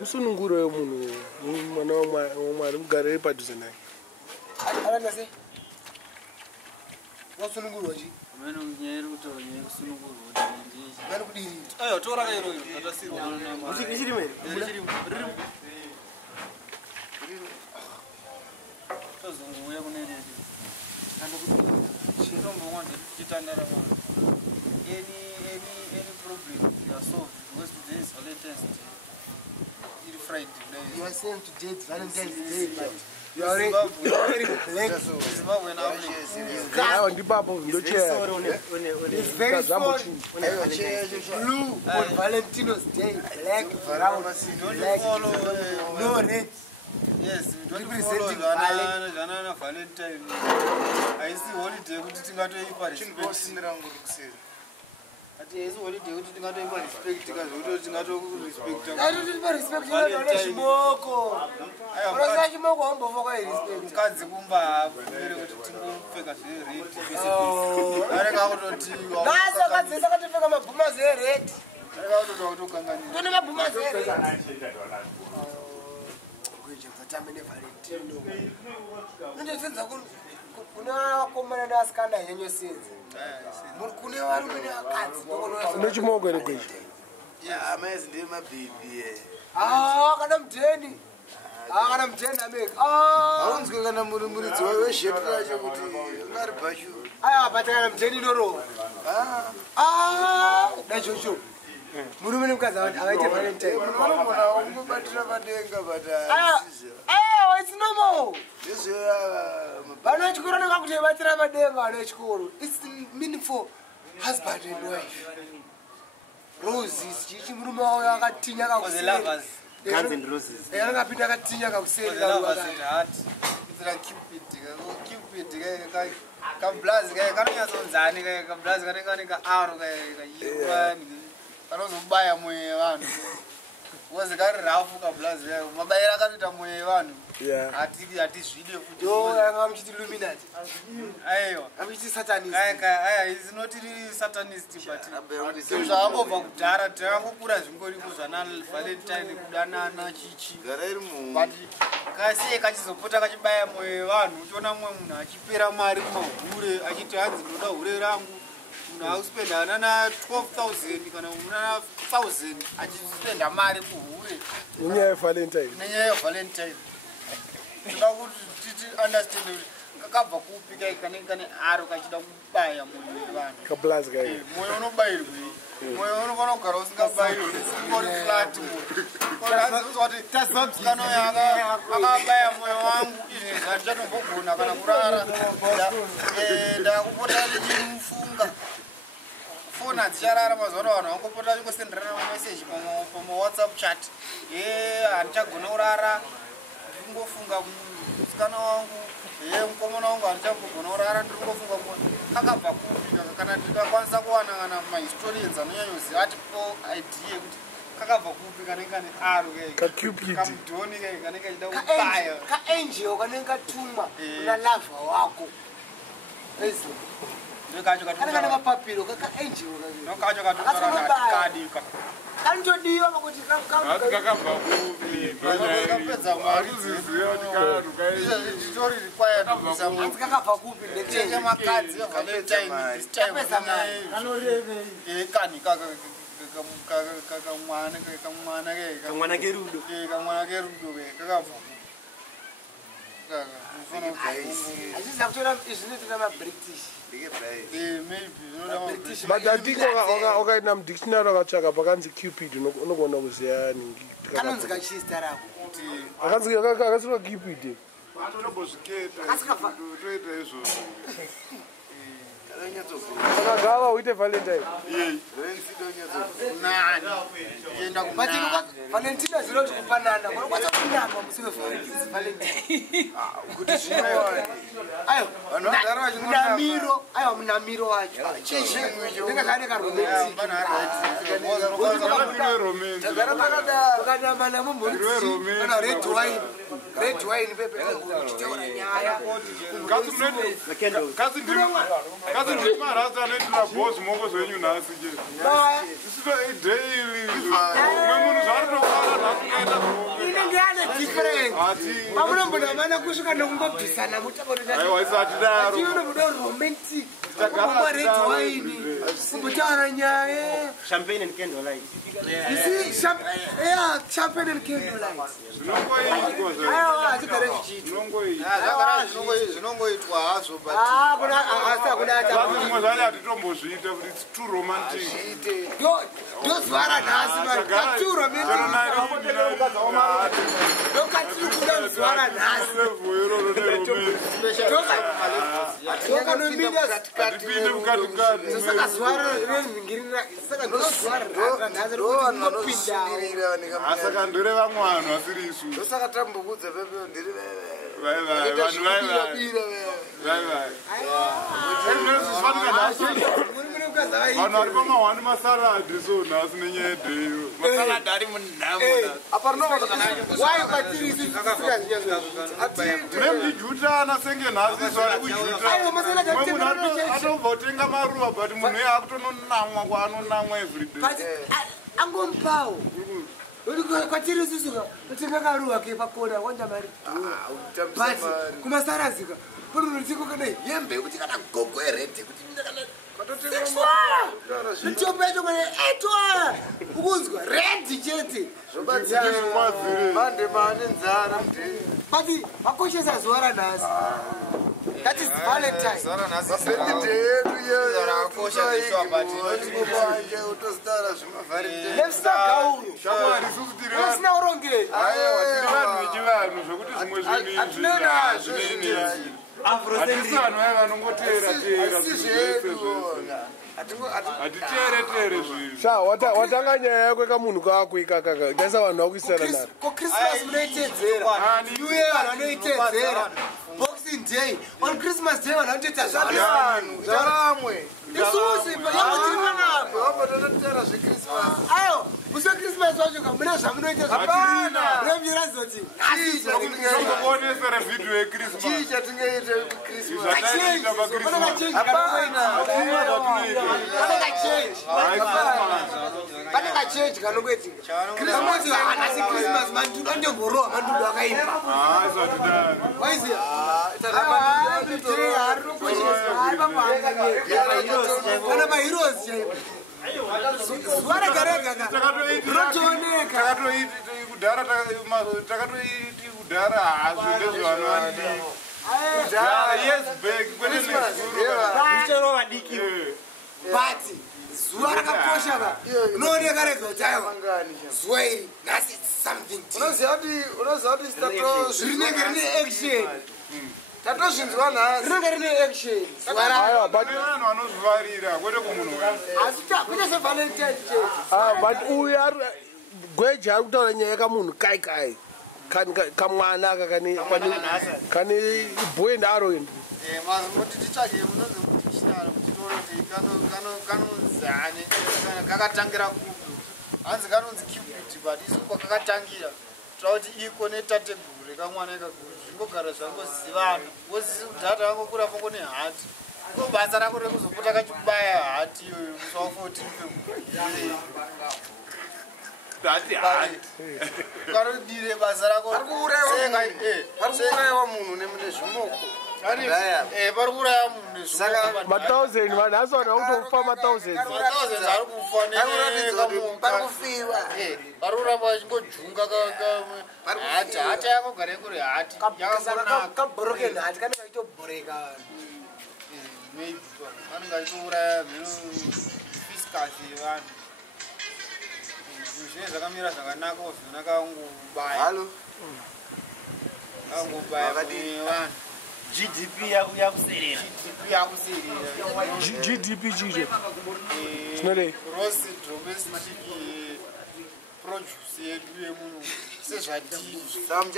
Musununguro yomunhu mwana wamwari mugare padhuze naye. Akanase. Wasununguro chi? Meno nyeri kutonye kusununguro ndi. Bali kudiri. Ayo tora kairo atasirwa na mama. Uchiri mere. Riri. Tozunguya kuneredi. Ando kuti Chirombo mwanje chitandara mwana. Any problem you are solved because today is Valentine's Day. It's Friday. you are saying today it's Valentine's Day, but you are already black. Zimbabwe na Africa. Hawa ndipapo ndochea. It's very sorry. Blue on Valentine's Day, black, brown, black, no red. Yes, we don't Representing follow Jana Valentine. I see holiday kuti tingatoipa respect. Ati yes holiday kuti tingatoipa respect kazoto tingatorespect. I don't respect you chimoko. Ora chimoko ambovoka respect. Mukadzi kumba kumere kuti tingopfeka zvered. Areka kutoti Naso kadzisa katipfeka mabhuma zvered. areka kutoti wakutokanganya. Ndone mabhuma zvered. Tambe nevalentino ndinotenza kuna vakomana nevasikana henyu senze muri kune varume nevakadzi Ndochimoko ere kwechi. Amazing day, my baby. kana mudheni kana mudheni ameka Aunzwe kana muridzi weshepu racho kuti ngari bashu. aya bata kana mudheni ndorova nachocho murume nemukadzi avaite valentine Vanogona kungobatira padenga but it's normal. this Vana chikoro nekakuti vabatira padenga vana chikoro. It's meaningful husband and wife. Roses chichi murume wavo akatinya For the lovers. Guns and roses. Akapinda akatinya For kakuseri the lovers at heart. It's like Cupid. Kablazi kanonyatsonzani kablazi kanenge ka aro kayibani. Kanozobaya mwoyo vanhu. Wazi kari rafu kablazi mabayira akatoita mwoyo vanhu. Yeah. Hatizvide futi. anga muchiti illuminati. Aiwa. Amuchiti satanist. Aya is not really satanist but zvangobva kudhara takangokura zvingoripo zvana Valentine kudanana chichi. But kasiye kachizopota kachibaya mwoyo vanhu uchiona mumwe munhu achipera mari mumagure achiti hanzi ndoda hure rangu. Munhu akuspenda na 12,000 kana na 1,000 achispenda mari kuhure. Nenyaya yeValentine. Nenyaya yeValentine. Toda kuti titi understand kuti kakabva kupi kai kanenge aro kachida kubaya mwoyo wevanhu. Kablazi kai. Mwoyo unobayirwa. Mwoyo unofana kugara usingabayirwi. Singori flat mwoyo. Kuti kana akabaya mwoyo wangu izvi zvandichatombogona kana kurara. Ndakupota ndichimufunga. Phone hadzicharara mazuva vanhu vangopota vachingosenderana mameseji pamaWhatsApp chat. Handichagona kurara. Ndingofunga musikana wangu. Mukomana wangu handichagona kurara ndiringofunga kakabva kupi kana ndikakwanisa kuwana kana mahistorians anonyanyoziva ati idea yekuti kakabva kupi kanenge aro kaCupid kamudhoni kanenge achida kubaya Kaangel kanenge katumwa kuna lava wako. ndikacho Kanenge nemapapiro kaangel nokacho katokaradika kanotodiwa pakuti kakabva kupi kapedza mari zvitori required hanzi kakabva kupi ndekutenge makadzi eValentine this time kani kamwana kerudo kakabva achiza kutora izvinotora mabritish maybe but atiko wakaenda mudictionary wakatsvaka pakanzi Cupid unogona kuziya ningi. kanonzi kachista rako akasirwa Cupid. toita izvozvo Akagava uite Valentine. Valentina zviro zvekupanana vanokwanisa kunama musi wevalentine kuti zvinowa ayo munamiro aiwa munamiro wacho ndinga kane karometi ukanamana mumhorisi kana red wine pepe uchitaura nyaya kasi ndimarasa anoitira bosi moko zvenyu nhasi je isito daily umwe munhu zvaari tokara Amuna mana kushuka nokungobvisana mutakorera. Aiwa isati daro. Ationa muda romantic. Takara red wine. Kubutara nyaye. Champagne and candlelight. You see champagne and candlelight. Zvinongoitwa hazvo but it's too romantic. ndozvara nhasi maturo ndokatikuda nhasi saka zvara renhingirira saka ndozvara Asaka ndore vamwe vanhu vasiri isu. ndosaka tambokudza pepe ndiri vanhu vari pamahwani masaladi so nhasi nenyedheyo masaladi ari munhamo nemujutana senge nhasi isu ari kujuta atobva kutenga maruva but munhu iye akutononamwa kwaanonamwa everyday angomupawo kwatiri isusuka totenga karuva kepakona wanda mari but kumasarazika porunotiko kana hembe yekuti kana gogo erede kuti mitombo yacho kana etwara ukunzwa redi chete mande mane nzara but vakoshesa zuva ranhasi. That is Valentine. Let's start going. Let's now wrong it. watanga nyaya yako kamunhu kako ikaka gaisa vanhu vakuisana naro Christmas munoitedzera New Year vanoitedzera Boxing Day on Christmas Day vanoita zvaramwe isusi yamutiranapo vambotonotera zvechristmas ayo musi Christmas wacho kamune zvamunoita hapana revirazoti kuonesera vhidhiyo yechristmas chii chatingaite kuchristmas panenge change kanongoitika Christmas hanasi Christmas mandudu andemborowa mandudu akaimba waiziya kana maheroes chaiva zuva rega rega rotooneka takatoiti kudhara hazvo ndezvavanowandi yes bag Mutero vadiki. but zuva rakakosha ka unooneka rega kuti aiwa zuva iri nhasi something unoziva kuti rinenge rine action tatozvinzwa nhasi rinenge rine action vanhu vanozvivarira kwete kumunhu asi kuita sevalentine chete but uyu gweja ari kutaura nyaya kamunhu kai kai kamwana aka kane boy ndaroindi mazimoti titsvage munonzi mutishinaro kuti tione kuti kanonzane kakatangira kupi hanzi kanonzi cupid but isu kwakakatangira tova kuti iko netateguru rekamwana ikakuru zvingogara zvangozivana dhata vangokura pongo nehati ko basa rako rekuzopota kachibaya hati iyoyo musi wa 14 karodire basa rako parikuurayiwa munhu nemune zvimoko pari kuraya munhu nezvimoko ma1000 vanhu asi vanhu vakutokufa ma1000 ari kufa parikufiwa pari kuramba vachingojunga hati hati yakogara kuri hati kabhoroke nhati kanenge kachitobhoreka maybe vanenge vachitouraya mhino fiskasi yevanhu zvinhu zvakamira zvakanaka zvinona kangobaya vanhu GDP yakuserera. GDP chicho chinodei gross domestic produce yedu yemunhu sezvatiri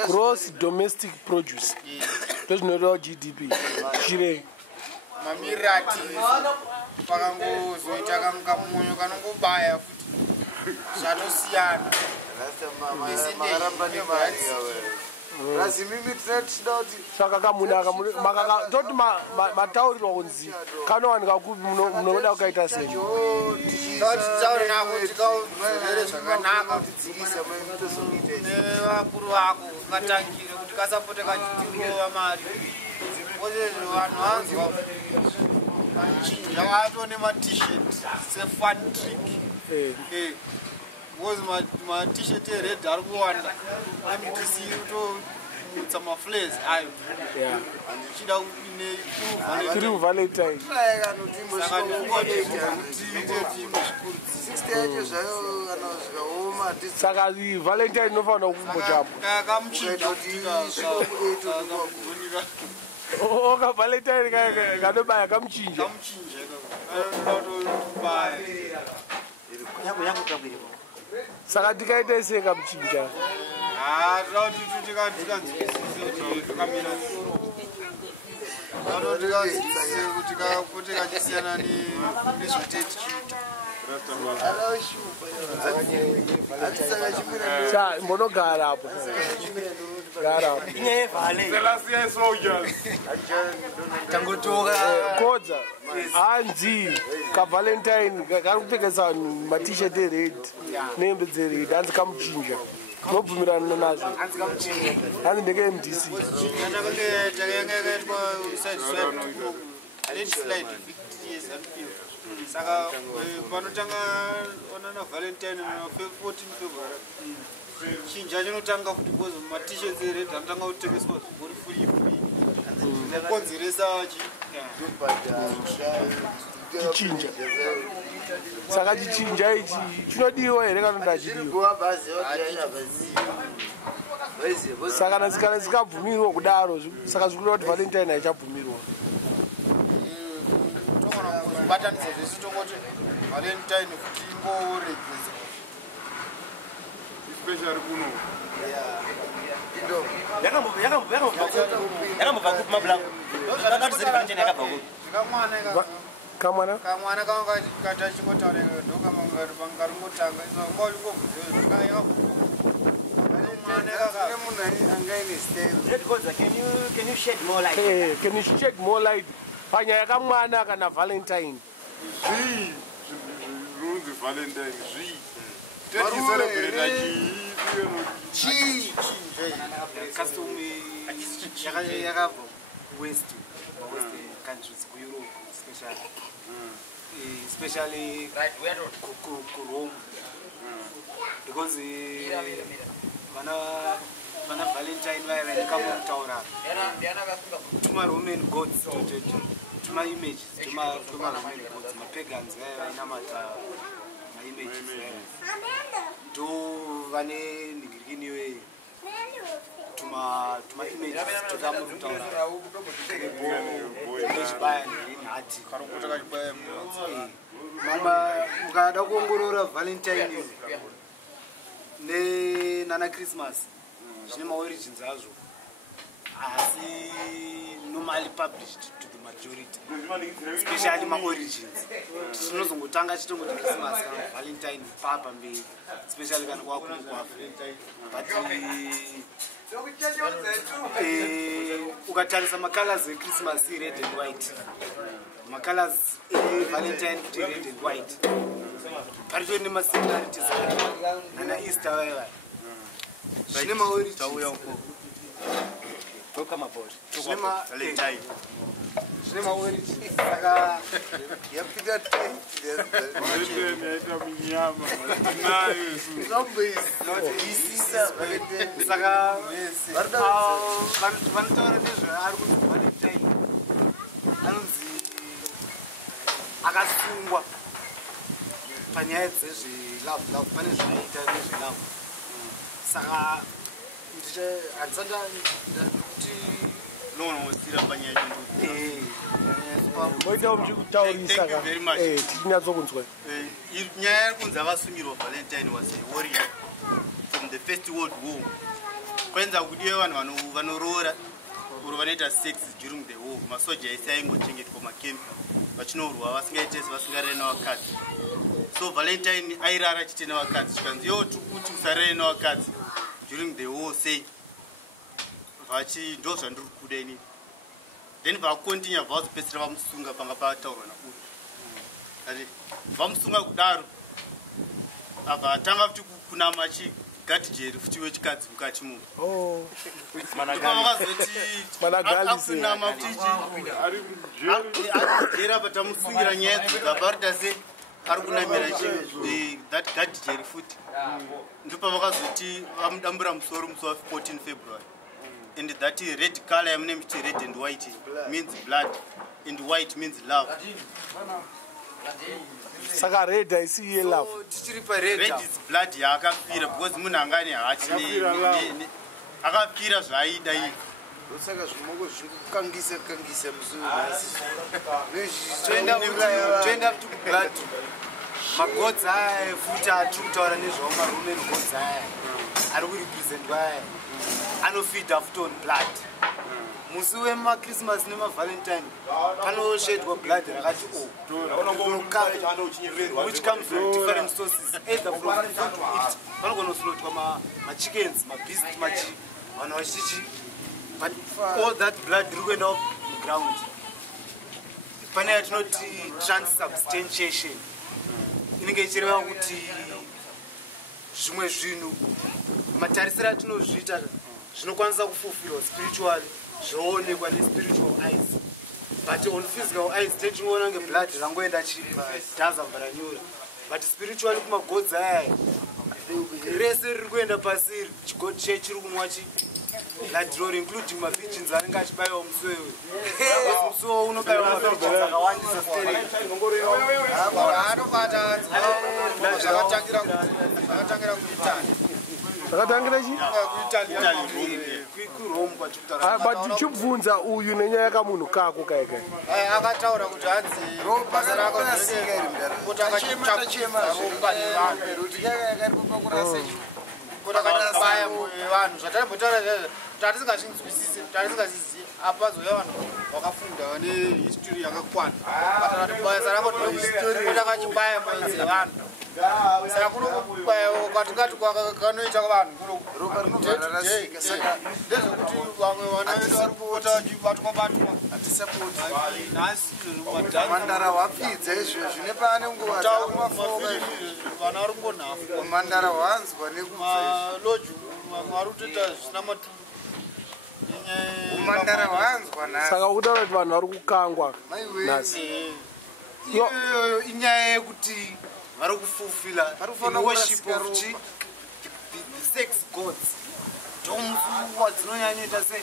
gross domestic produce ndozvinorewa GDP chirei mamiriro atiri pakangozoita kamunyu kanongobaya futi zvatosiyana asi mimi tinatida kuti saka kamunhu toti mataurirwa kunzi kanowanika kupi munoda kukaita sei tauri nako tikauzere zvakanaka nevakuru vako ungatangire kuti kasapote kachitirova mari kozezvo vanhu vanzwa chinja vato nematisheti sefun trick because matishet ered ari kuwanda emtc kutomutsa maflares ayo chida True Valentine. Saka Valentine nofana kumbochapo. Oka Valentine kanobaya kamuchinja. Saka tikaita sei kamuchinja? Mbonogara hapo. Kodza hanzi kavalentine kari kupfekesa matishet ered nehembe dzered hanzi kamuchinja nobvumirana nazvo hanzi ndeke MDC saka panotanga onana valentine 14 February chinja chinotanga kuti because matishet ered anotanga kutengeswa zvibori free zvokonzeresa chichinja saka chichinja ichi chinodiwa here kana ndachidiwa saka kana zikabvumirwa kudaro saka zvikureva kuti valentine haichabvumirwa batanidza zvese tongoti valentine kuti imboregeza especially kuno yakambobva kupi mablanco akatizeti valentine yakabva kupi kamwana kamwana kanga kata chimotaura ndokamangaringotanga Can you shed more light? Can you shed more light panyaya kamwana kana valentine runzi valentine teticelebrata custom yakabva west countries kueurope especially kurome because vana valentine vaya vanekamutaura tumaroman gods tuma-images tuma-roman gods mapagans vaya vainamata ma-images ndo vane nigirikiniwe tuma-images tokamutaura kebonechibaya nehati mama ukada kuongorora valentine nana Christmas zvine maorigins azvo asi normally published to the majority especially maorigins tinozongotanga chitongoti Christmas kana valentine papa mberi especially kana kwakunokwafa but ukatarisa macolors eChristmas red and white macolors evalentine kuti red and white paritori nemasimilarities nana Easter vaiva zvine maorigins zvine maorigins saka yapita yaita minyama saka vanotaura nezvaari kunzi valentine anonzi akasungwa panyaya dzezvelove pane zvaaita nezvelove saka handisandati nonotsira panyaya moita muchikutaurisa tichinyatsokunzwa nyaya yari kunzi avasungirwa valentine was a warrior from the first world war kwenza kuti ive vanhu vanoroora uri vanoita sex during the war masoja ese aingochengetwa makempi vachinorwa vasingaitesi vasingarere navakadzi so valentine airara achite navakadzi chikanzi yo kuti usarere navakadzi during the war sei vachi ndo zvandiri kuda ini then vakontinya vazopedzisira vamusunga panga pataurwa nauyu ati vamusunga kudaro abva atanga futi kunama chigadhijeri futi wechikadzi mukati mumo vakazoti futi arikujera patamusungira nyaya dzikaparita se ari kunamira that gadhijeri futi ndipo vakazoti vamudambura musoro musi wa 14 February and that red color yamune miti red and white means blood and white means love. Saka red haisiye love. Red is blood yaakafira because munhu angani haachine akafira zvaaida ivi. Saka zvimoko zvingukangisa musoro toenda kuti kublood magodzi aya futi atiri kutaura nezvavo marume magodzi aya ari kurepresentwa aya anofeeda futi on blood. Musi wemakrismas nemavalentine panoshedwa blood rakati which comes from different sources either from food to eat. Panogona kuslotwa machickens mabeast vanhu vachichi but all that blood riri kuenda muground. Pane yatinoti transubstantiation inenge ichireva kuti zvimwe zvinhu matarisiro atinozviita zvinokwanisa kufulfillwa spiritually zvinoonekwa nespiritual eyes but on physical eyes techinoona ngeblood rangoenda chidhaza bvaranyura but spiritually kumagodzi aya rese riri kuenda pasiri chigodi chechiri kumwa blood roll including mavigins anenge achibayiwa musi wewe musi wewe unobayiwa mavigins akawandisa anobata zvakatangira kuitali Zvakatangira chi? kurome kwachikutaura but tichibvunza uyu nenyaya yakamunhu kako kaikai akataura kuti hanzi basa rako kuti akachitakuropa nevanhu kuti akachibaya vanhu zvataimbotara tatisingazvinzwisisi tatisingazvizivi apazouya vanhu vakafunda vane history yakakwana katara kuti basa rako kuti akachibaya mai dzevanhu saka kunokubayawo katingati kanoita vanhu ndezvekuti vamwe vana vedu vari kuota vachibatwa batwa mandara hwapfidza izvozvo nepane nguvaamafoka vana vari kungonhafu mandara hwanzwa maloju vamwe vari kutoita zvisina maturu mandara hwanzwa nhasi saka kutaura kuti vanhu vari kukangwa nhasi iyoyo inyaya yekuti vari kufulfilla worship of the sex gods ndomusuwa dzinonyanyoita se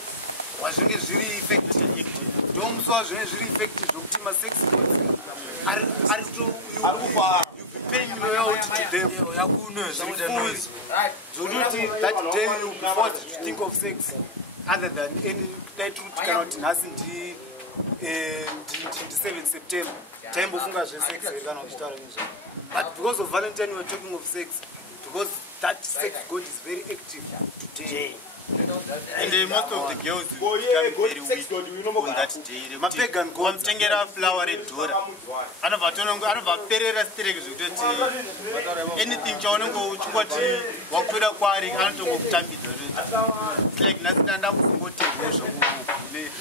wazvinge zviri effective ndomusuwa zvinenge zviri effective zvokuti masex gods ari paying loyalty to them zvokuti that day you be forced to think of sex other than any daituti kana kuti nhasi ndi 7 September taimbofunga zvesex here kana kuchitaura nezvavo. But because of Valentine, we're talking of sex. Because that sex god is very active today. And most of the girls become very weak on that day. Mapagan gods. Wamtengera flower redora. Anobvaperera strike zvekutoti anything chaunenge uchingoti wakwira kwaari anotongokutambidza like nhasi ndakuzongotegwa zvakune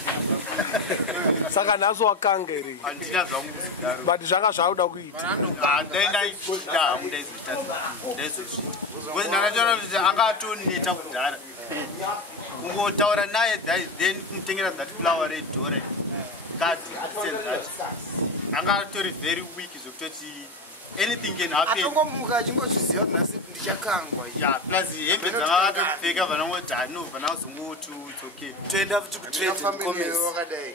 saka nhasi wakanga here handina zvangu kuzidaro but zvanga zvauda kuita ndaindaida hangu ndaizozvita kuti anga atoneta kudhara kungotaura naye then kumutengera that flower redora kadi senzati anga atori very weak zvokutoti anything can happen. Atongomuka achingozviziva kuti nhasi ndichakangwa. Yeah, plus hembe dzavakatopfeka vanongoti no vanazongotu it's okay. Toenda futi kutrade and commerce.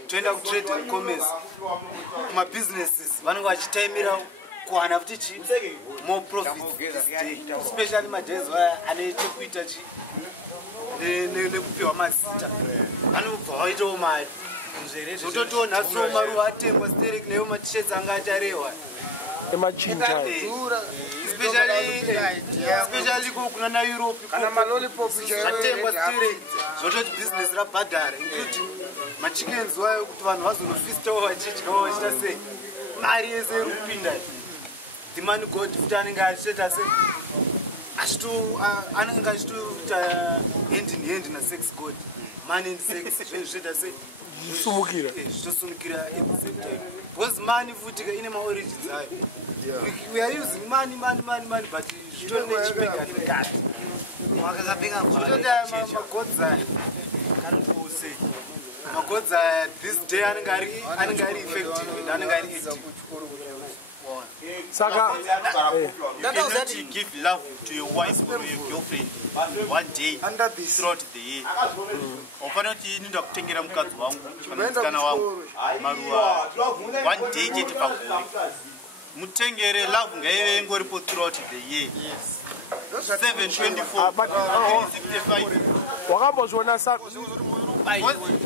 Toenda kutrade and commerce. Kumabusinesses vanenge vachitaimira kuwana futi chi more profits this day. Especially madays vaya ane chekuita chi nekupiwa mazita. Vanobva vaitawo mari. Zototiwo nhasiwo maruva atengwa stereki neyo matishedzi anga acharehwa. Emachinja. Especially kuna Europe kana malolipop atengwa stereki. Zototi business rabhadhara including machickens wayo kuti vanhu vazonofestawo vachidyawo vachita sei. Mari yese iri kupinda. The man god futi anenge achita sei. anenge achitoita hand in hand nasex god man and sex zvezvoita sei zvitosumukira at the same time because money futi ine maorigins ayo we are using money but zvitone chipega nekati magods aya magods aya this day anenge ari effective and anenge ari active. Saka, you cannot give love to your wife or your girlfriend one day throughout the year. Ofanoti inoda kutengera mukadzi wangu kana mutsikana wangu maruva one day chete pagore. Mutengere love ngaive ingoripo throughout the year. 724 365. wakambozviona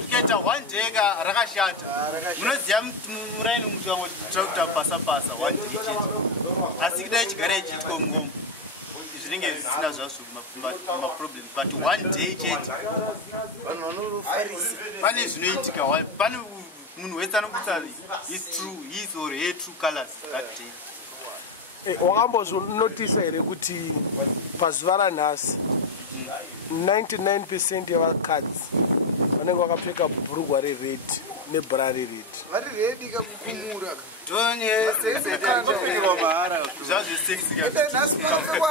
Keta one day rakashata. Munoziva muraini muchiwango tirakuta pasa one day chete. Asi kudai chigare chitiko ngomo. Zvinenge zvisina zvazvo maproblem but one day chete. Pane zvinoitika pane munhu wese anokutsa is true his or her true colors that day. wakambozvinotisa here kuti pazuva ranhasi 99% yevakadzi vanenge vakapfeka bhurugwa rered nebhra rered vari redi kakukumura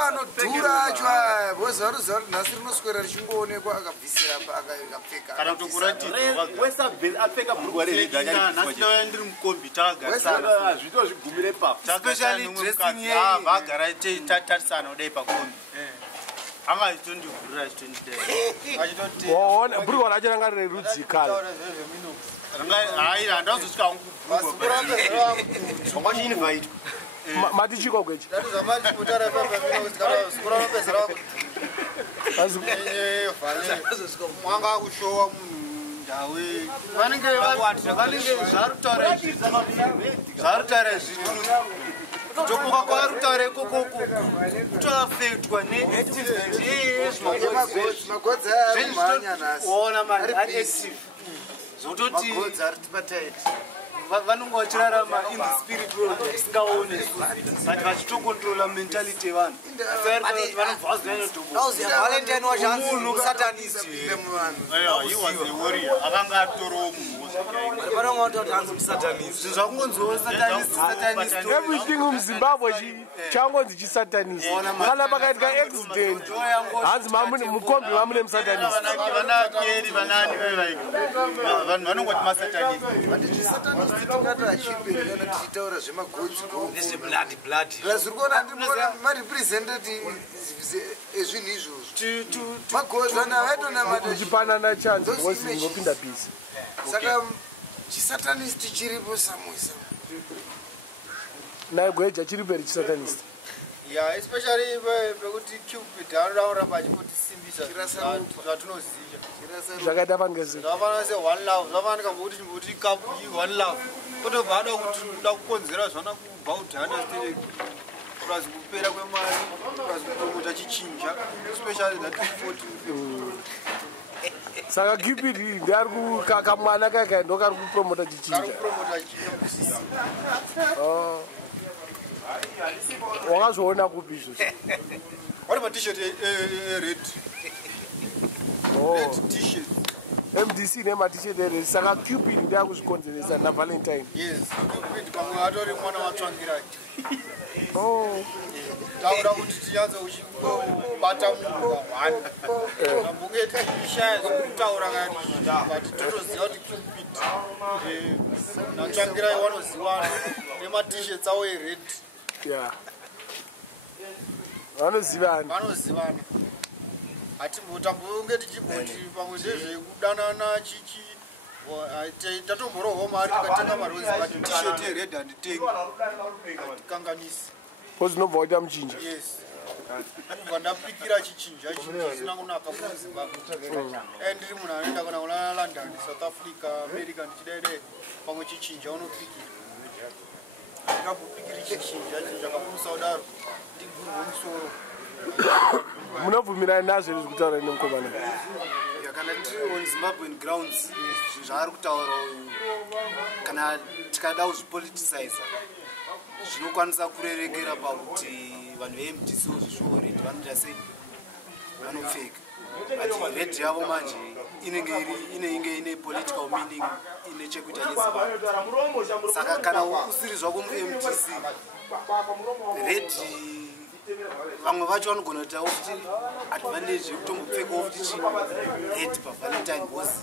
anodhura acho aya bhozi varuziva kuti nhasi rinoswera richingoonekwa akabvisira akapfeka kana kutokuratidzaapfeka bhurugwa rerednhasi ndiri mukombi tagarisazvito zvigumire papavagara tatarisana kudai pakombi anga achitondivhurira achitondidai bhurugwa racho ranga rerudzi kala hai handazosvika matichiko kwechi mwanga kushowa munhu ndawe vanenge zvarutaura zvitru tokuka kwarutaura ikokoko kutoafektwa magodzi aya arimhanya nhasi nezviona mari active zvototi vanonga vachirarama in the spirit world tisingaone but vachitokontrola mentality yevanhu Valentine munhu satanist akanga atorowo munhu zvinhu zvakungonzwa satanist everything muzimbabwe changonzi chisatanist kana pakaitika accident hanzi mukombi mamune musatanist vanhu vanongoti masatanist tikati achimberi kana tichitaura zvemagodzi zviri kuona ndimona marepresentative ezvinhu izvozvo magodzi ana vaitonamata chipanana chanzi vozi ngopinda bhizi saka chisatanist chiripo samuisa naigweja chiri peri chisatanist yeah, especially pekuti Cupid anoramba achipotisimbisa zvatinoziva zvakaita pangezi zvafana se one love zvafanika kuti kapu one love kutobva ada kuti uda kukonzera zvana kubva understand plus kupera kwemari plus kupromota chichinja especially that 40 saka Cupid ndiari kamwana kaka ndo kari kupromota chichinja wakazviona kupi izvozvo vari matshirt red t-shirt MDC nematshirt ered saka Cupid ndiakuzvikonzeresa navalentine yes Cupid pamwe atori mwana watsvangira tauda kuti tinyanza uchibata munhu wa1 ambunge tishaya zvekutaura kana but totoziva kuti Cupid natsvangirai wanoziwana nematshirt awo ered yeah vanozivana hatimbotambunge tichiboti pamwe ndezvekudanana chichi tatomborohwa mari tikatenga marozi but t-shirt yered handitengi hatikanganisi kozinobva waita muchinja yes kubva ndapikira chichinja chisina kunaka muzimbabwe ndiri munhu anoenda kana kuna London South Africa America ndichidaidai pamwe chichinja unopikira ndikambopikiri chichinja chakamusa kudaro ndigurwe musoro munobvumirana nazvo izvi kutaura nemukomana kana tiri on Zimbabwean grounds zvinhu zvaari kutaura kana tikada kuzvipoliticiza zvinokwanisa kurerekera pakuti vanhu veMTC zvizvo red vanoita sei vanopfeka but red yavo manje inenge ine political meaning ine chekuita neZimbabwe. Saka kana usiri zvako muMTC red vamwe vacho vanogona kutawo kuti advantage yekutombopfekawo kuti chi red pavalentine because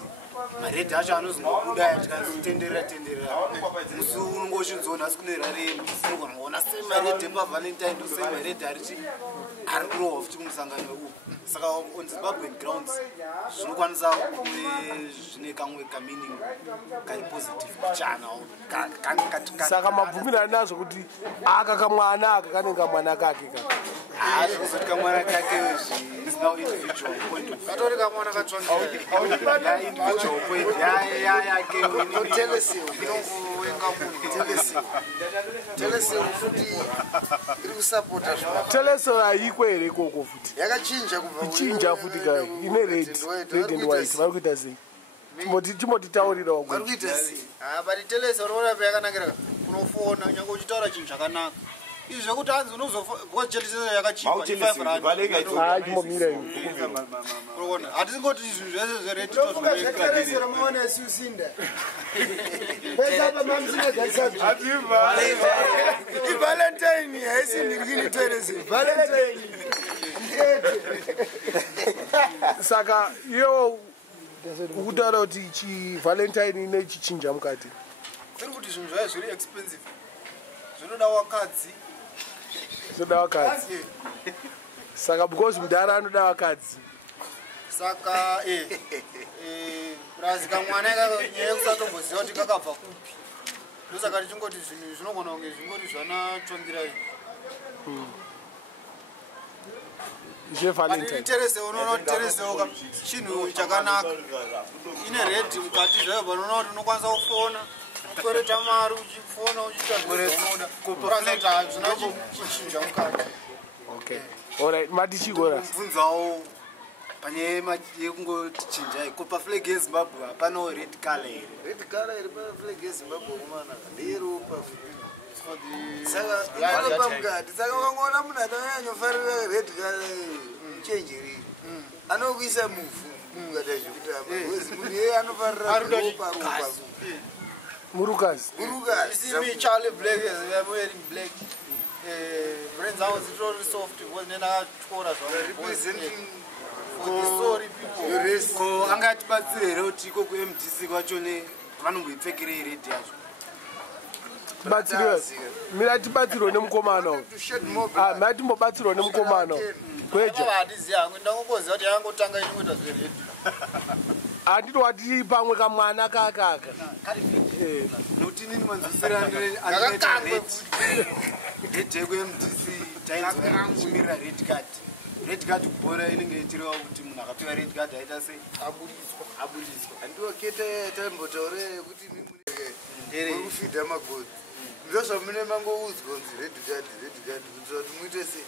mared acho anozongobuda tikazitenderera musi unongozvinzona asi kune rare unogona kuona semared epavalentine ndosemared ari kurohwa futi mumusangano uku. Saka on Zimbabwean grounds zvinokwanisa kuve zvine kamwe kameaning kari positive kuchanawo. Saka mabvumirana nazvo kuti aka kamwana aka kanenge kamwana kake zvekuzoti kamwana kake is now individual point of view. Katori kamwana katsvanga individual point yake teleseo futi iri kusapota teleso haiko here ikoko futi yakachinja kubva ichinja futi kai ine red and white vari kuita sei timotitaurirawo vari kuita sei but telesa unoona payakanakira unofona nyange uchitaura chinhu chakanaka izvi zvekuti hanzi unozofa jetisesa yakachipa chimomira iwe unoona hatisingoti zvinhu zvese zveredi ivalentine haisi ndirikini terese valentine saka iyo ukutaura kuti chivalentine ine chichinja mukati tiri kuti zvinhu zvaya zviri expensive zvinoda wakadzi saka because mudhara anoda vakadzi saka razi kamwana nyaya yekusatombosiya kuti kakabva kupi ndosaka tichingoti zvinhu zvinogona kunge zvingori zvanatsvangirai terese unoona kuti teresewo chinhu chakanaka ine redi mukati zvayo vanoona kuti unokwanisa kufona ukwereta mari uchifona uchiita zvinoda ukazoti hazvina chichinja mukati. Okay. Alright, matichigora mubvunzawo panyaya yekungotichinjai ko paflag yeZimbabwe hapanawo red color here. Red color iri paflag yeZimbabwe kumanaka ndeiropa saka pamukati saka ukangoona munhu atanyanyofarira red color chenjeri anokuisa muvhu ukata zvekutamba munhu iye anofarira ropa murukazi Charlie Black is wearing black brains out very soft because ndakachora representing for the sorry people ko angatibatsire here kuti iko kuMTC kwacho vanomboipfekere red yacho tibatsirwe nemukomana matimbobatsirwa nemukomana kweja hatiziva hangu ndangoziva kuti yakangotanga ichinoita zvered handitowati pamwe kamwana kakaka nokuti inini manzwisira red yekuMTC tainzokumirira red card kubhora inenge ichireva kuti munhu akapiwa red card aita sei aburiswa andiwaketa taimbotaure kuti muri kufidha magodzi ndozvamune mangoudzwa kunzi red card kuitira kuti muite sei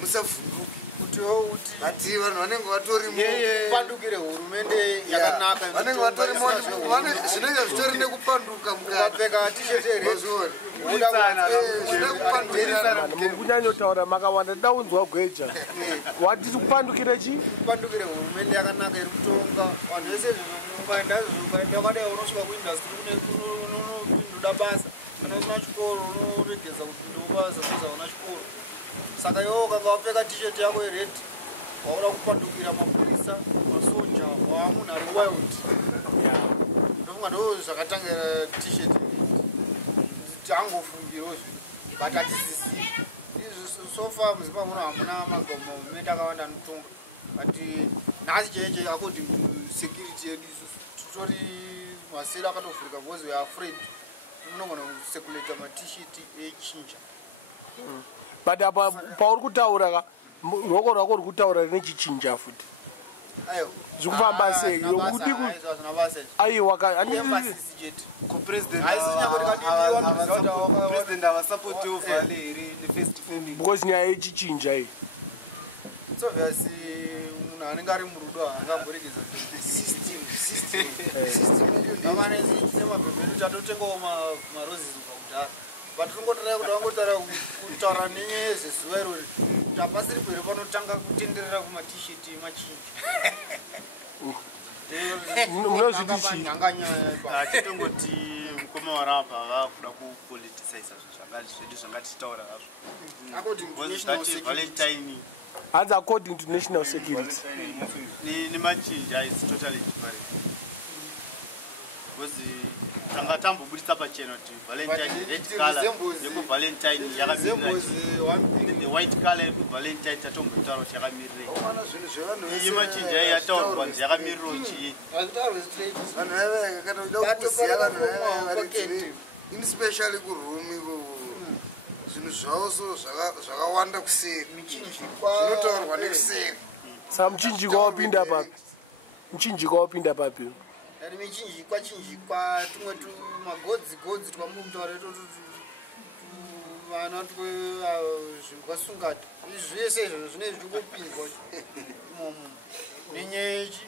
musavhunduke kutiwo kuti ati vanhu vanenge vatorimo kupandukire hurumende yakanaka vanenge vatorimo zvinenge zvitori nekupanduka mukapfeka tishete muri kunyanyotaura makawanda ndaunzwa gweja watiti kupandukire chi kupandukire hurumende yakanaka iri kutonga vanhu vese ukaenda wakadai unosvika kuindastry unopinduda basa kana usina chikoro unoregeza kupindawo basa kuza una chikoro saka iwo ukanga wapfeka tisheti yako ired waura kupandukira mapurisa masoja wamunhu ari wild ndofunga ndo zvakatangira tisheti tiangofungirawo zvinhu but hatizisiyi sofa muZimbabwe muno hamuna magavhumende akawanda anotonga but nhasi chaiche according to security yedu titori maseri akatovhurika because we are afraid munogona kusekuleta matisheti echinja but apa pauri kutaura ruoko rwako ruri kutaura nechichinja futi zvikufamba sei aiwa president avasapotiwo vhale here nefirst because nyaya yechichinja iyi obviously munhu anenge ari murudo haangamboregeza amanezi nemabhebhedu tatotengawo maroses pakudhara but kutaura nenyaya yezvezuva irori tapasiri pere panotanga kutenderera kumatisheti machinji chitongoti mukoma warapa vakuda kupoliticize zvedu zvangatichitaura hazvo valentine hanzi according to national security nemachinja is totally different because tanga tambobudisa pachena kuti valentine red color yekuvalentine yakamirira the white color yekuvalentine tatombotaura kuti yakamirirei iyi machinja yataurwa kwanzi yakamirirawo chii inespecially kurumi zvinhu zvavo so zvakawanda kuseri zvinotaurwa nekuseri sa muchinjikwa wapinda papi muchinjikwa wapinda papi ari michinjikwa chinjikwa tumwe magodzi twamutaura vana zvingwasungata zvese izvo zvine zvirikupinzwa imomo nenyaya yechi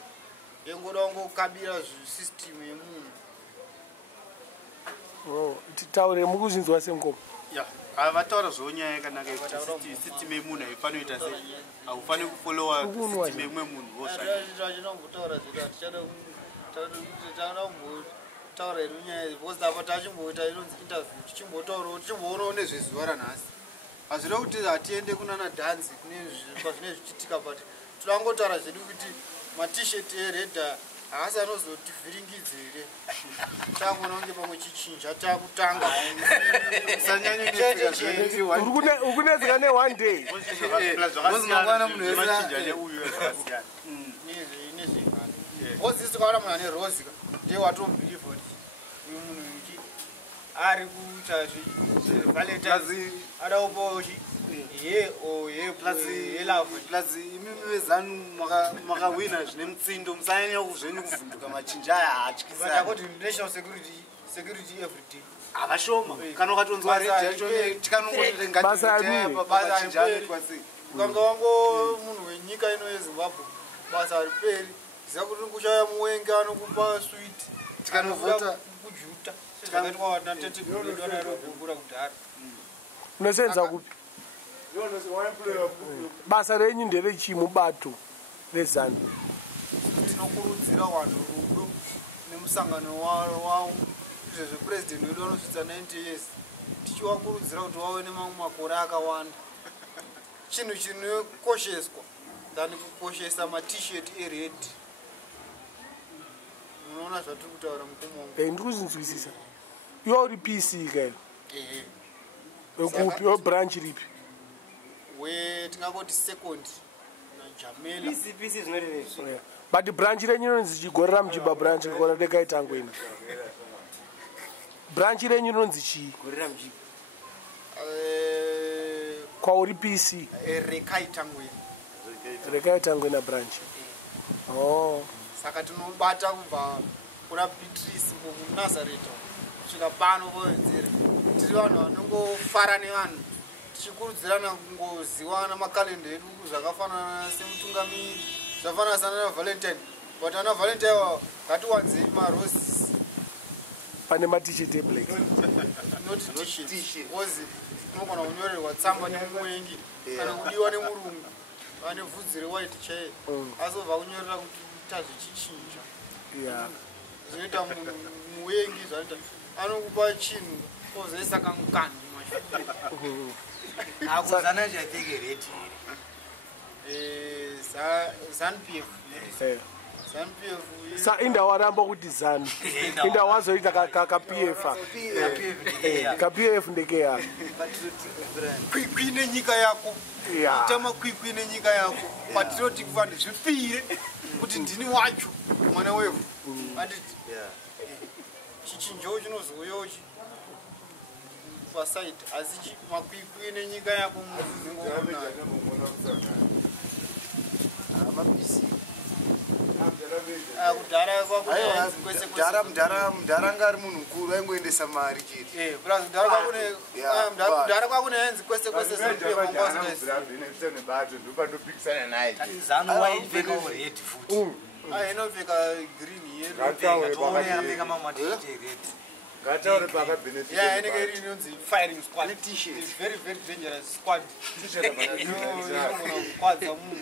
yengoda kungokabira system yemunhu titaure mukuzvinzwa sengoma vataura zvonyaya yakanaka yekuti system yemunhu haifanoita sei haufaniri kufolowa system yemwe munhu vachinambotaura zvedu tichada kumbotaura iri nyaya because apa tachimboita inonzi interview tichimboonawo nezvezuva ranhasi hazvida kuti hatiende kunana dhanzi pazvine zvichiitika but todangotaura zvedu kuti matisheti eredha haasi anozotivhiringidze here takuona kunge pamwe chichinja takutanga ukunetseka ne1 day ozisi tikaona munhu ane rosika ndiye watobhiliva kuti uyu munhu uchi ari kuita valentine ada upochi plus imimi vezanu makawina zvine mutsindo musanyanya kuzveni kuvhunduka machinja aya hatyisaakuti national security everyday avashoma kana ukatonzwa ukanga wango munhu wenyika ino yezimbabwe basa hariperi ziva kuti kuchaya muwenge anokupa switi tikanovhota kujuta zvakaitwa nateteguridonarogogura kudhara unosenza kupi basa renyu nderechimubato rezanu tinokurudzira vanhu rudo nemusangano wawo zvezvepurezidendi wedu vanosvitsa 90 years tichivakurudzira kuti vave nemamwe makore akawanda chinhu chinokosheswa than kukoshesa matisheti eredhi unoona zvatiri kutaura mukomo ndikuzinzwisisa iwe uri pc kayo ekupi webranch ripi wetingangoti second najamela but branch renyu rinonzi chigorera muchiba branch kona dekaitangwena branch renyu rinonzi chii kwauri pc rekaitangwena branch saka tinobata kubva kuna Beatrice kuNazareth kusvika pano povedzera tiri vanhu vanongofara nevanhu tichikurudzirana kungoziwana makalenda edu zvakafanana semutungamiri zvafanana sana navalentine but ana valentine ngatiwanzei maroses pane matisheti eblack noti t-shirt because tinogona kunyorerwa tsamba nemuwengi kana kudiwa nemurungu ane vhudzi rewhite chair azobva kunyorera kuti tazvichichinja zvinoita muwengi zvaita anokupa chinhu ozoisa kamukandi zanpf sa inda waramba kuti zanu inda wazoita kapf kapf ndekeya kwikwi nenyika yako ita makwikwi nenyika yako patinoti kufanira zvipire kuti ndini wacho mwana wevhu anditi chichinjowo chinozouyawo pasaidi asi makwikwi nenyika yako mudhara nga ari munhu mukuru aingoendesa mari chete kudhara kwakune henzi kwese kwese inopfeka green ngataure pakabenefit yeah inenge iri inonzi firing squad it's very very dangerous squad kwadza munhu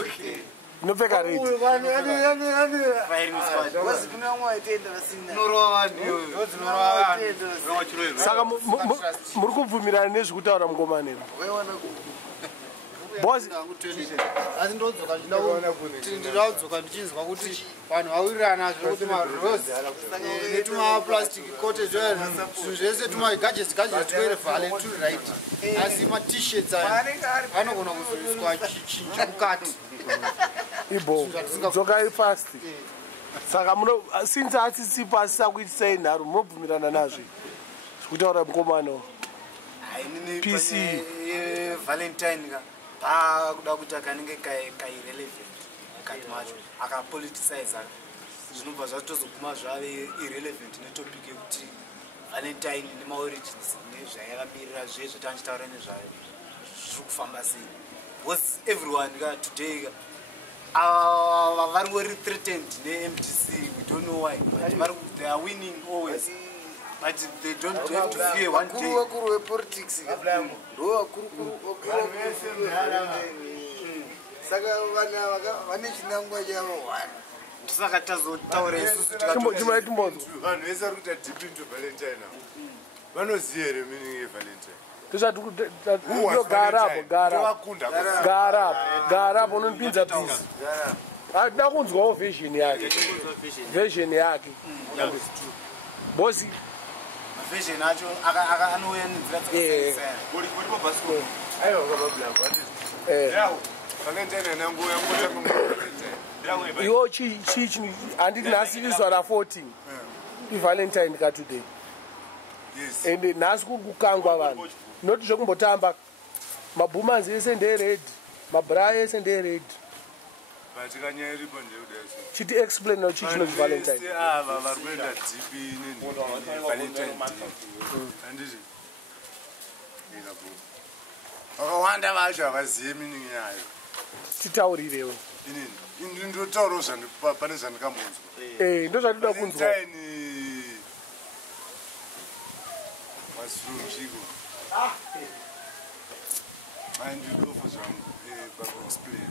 okay nopfeka red saka muri kubvumirana nezvekutaura mungomani bosi asi ndodzoka ndichinzwa kuti vanhu vawirirana zvekuti marose netumaplastic cote zvinhu zvese tumagadgets twere vhale turi right asi matishets aya anogona kuzoiswa chinji mukati ibo dzokai fast saka since asisi pasi sakuitisai nharu munobvumirana nazve zvekutaura mukomano PC Valentine pakuda kuti akanenge kairelevant mukati macho akapoliticize zvinobva zvatozoguma zvave irrelevant netopic yekuti Valentine nemaorigins nezvayakamira zvezvo tanchitaura nezvayo zviri kufamba sei because everyone today vari were threatened neMDC. We don't know why, but they are winning always. But they don't have to fear one day. Kuru politics. Saka vane chinangwa chavo saka tazotaura isusu vanhu vese vari kuita deep into Valentine vanoziva here meaning yeValentine garapo unonipinza bhizi atida kunzwawo vision yake bosi vision acho anouya nenzira dzakasiyana iwo handiti nhasi izwa ra14 ivalentine katoday and nhasi kuri kukangwa vanhu noti zvekumbotamba mabhumanzi ese ndered mabra ese ndered chiti explain no chii chinonzi valentine vari kuenda dzipi nevalentine handiti vakawanda vacho havazive meaning yayo titaurirewo inini ndotaurawo pane zvandikambonzwa ndo zvandinoda kunzwa Chico. And you go for some explain.